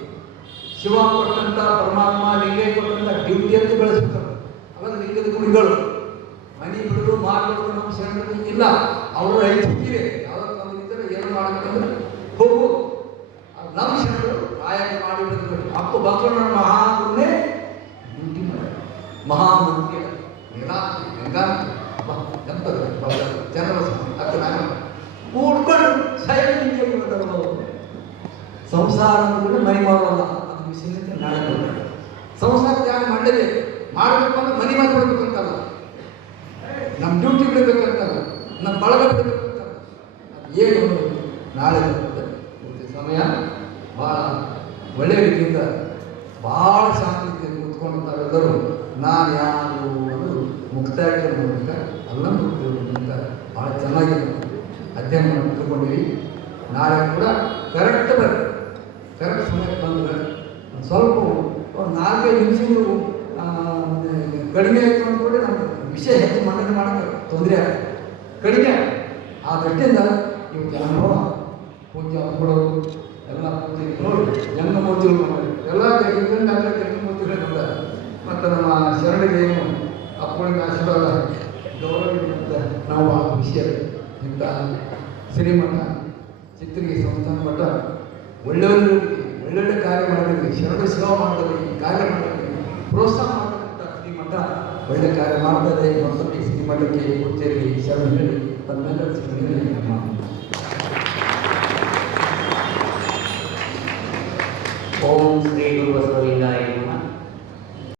ಶಿವ ಕೊಟ್ಟಂತ, ಪರಮಾತ್ಮ ಲಿಂಗ ಕೊಟ್ಟಂತ ಡ್ಯೂಟಿ ಅಂತ ಬೆಳೆಸ್ಬೇಕು. ಅವಾಗ ಲಿಂಗದ ಗುಡಿಗಳು ಮನೆ ಬಿಡೋದು ಮಾರ್ಬಿಡೋದು ನಮ್ಮ ಶರಣರಲ್ಲಿ ಇಲ್ಲ. ಅವರು ಐತಿವೆ ಯಾವ್ದಾದ್ರು ಇದ್ದರೆ ಏನು ಮಾಡಬೇಕಂದ್ರೆ ಹೋಗು. ನಮ್ಮ ಶರಣರು ಕಾಯಕ ಮಾಡಿ ಬಂದ್ಬಿಟ್ಟು ಅಪ್ಪ ಬಸವಣ್ಣ ಮಹಾಗುರುನೇ ಡ್ಯೂಟಿ ಮಾಡಿ ಮಹಾಮಂತ್ರಿ ಜನರ ಕೂಡ್ಕೊಂಡು ಸಂಸಾರ ಅಂದ್ಬಿಟ್ಟು ಮನೆ ಮಾಡೋಲ್ಲ. ಅದು ವಿಷಯ ನಾಳೆ ಸಂಸಾರ ಯಾಕೆ ಮಾಡಲೇಬೇಕು. ಮಾಡಬೇಕು ಅಂದ್ರೆ ಮನೆ ಮಾಡಿಕೊಡ್ಬೇಕಂತಲ್ಲ, ನಮ್ಮ ಡ್ಯೂಟಿ ಬಿಡಬೇಕಂತಲ್ಲ, ನಮ್ಮ ಬಳಗ ಬಿಡಬೇಕಂತಲ್ಲ. ಅದು ಏನು ನಾಳೆ ಸಮಯ ಭಾಳ ಒಳ್ಳೆಯ ರೀತಿಯಿಂದ ಭಾಳ ಶಾಂತಿಯಿಂದ ಕೂತ್ಕೊಂಡು ನಾವೆಲ್ಲರೂ ನಾನು ಯಾರು ಅನ್ನೋದು ಮುಕ್ತಾಯ ಮೂಲಕ ಎಲ್ಲ ಅಂತ ಭಾಳ ಚೆನ್ನಾಗಿ ಅಧ್ಯಯನ ಮಾಡಿ ತಿಳ್ಕೊಂಡಿವಿ. ನಾಳೆ ಕೂಡ ಕರೆಕ್ಟ್ ಸಮಯಕ್ಕೆ ಬಂದರೆ ಸ್ವಲ್ಪ ಒಂದು 4-5 ನಿಮಿಷಗಳು ಕಡಿಮೆ ಆಯಿತು ಅಂದ್ಕೊಂಡ್ರೆ ನಮ್ಗೆ ವಿಷಯ ಹೆಚ್ಚು ಮಂಡನೆ ಮಾಡೋಕ್ಕೆ ತೊಂದರೆ ಕಡಿಮೆ. ಆ ದೃಷ್ಟಿಯಿಂದ ಇವತ್ತು ಅನುಭವ ಪೂಜೆ ಕೊಡೋದು ಎಲ್ಲ ಪೂಜೆ ನೋಡಿ ಜನ್ಮಮೂರ್ತಿಗಳು ಮಾಡಿ ಎಲ್ಲ ಜನ್ಮಮೂರ್ತಿಗಳೇ ಬಂದಾರೆ. ಮತ್ತು ನಮ್ಮ ಶರಣರಿಗೆ ಏನು ಅಪ್ಪಳಿಗೆ ಆಶೀರ್ವಾದ ಗೌರವ ನಾವು ಆ ವಿಷಯ ಇಂಥ ಶ್ರೀಮಠ ಚಿತ್ರಗಿ ಸಂಸ್ಥಾನ ಮಠ ಒಳ್ಳೊಳ್ಳೆ ಕಾರ್ಯ ಮಾಡಿದ್ವಿ. ಶರಣ ಸೇವಾ ಮಾಡ್ತಾರೆ, ಈ ಕಾರ್ಯ ಮಾಡಿದ್ವಿ, ಪ್ರೋತ್ಸಾಹ ಮಾಡತಕ್ಕಂಥ ಶ್ರೀಮಠ ಒಳ್ಳೆ ಕಾರ್ಯ ಮಾಡ್ತದೆ. ಮತ್ತೊಮ್ಮೆ ಶ್ರೀಮಠಕ್ಕೆ ಉಚ್ಚೇರಿ ಶರಣ ಹೇಳಿ ತಮ್ಮೆಲ್ಲರ ಶ್ರೀ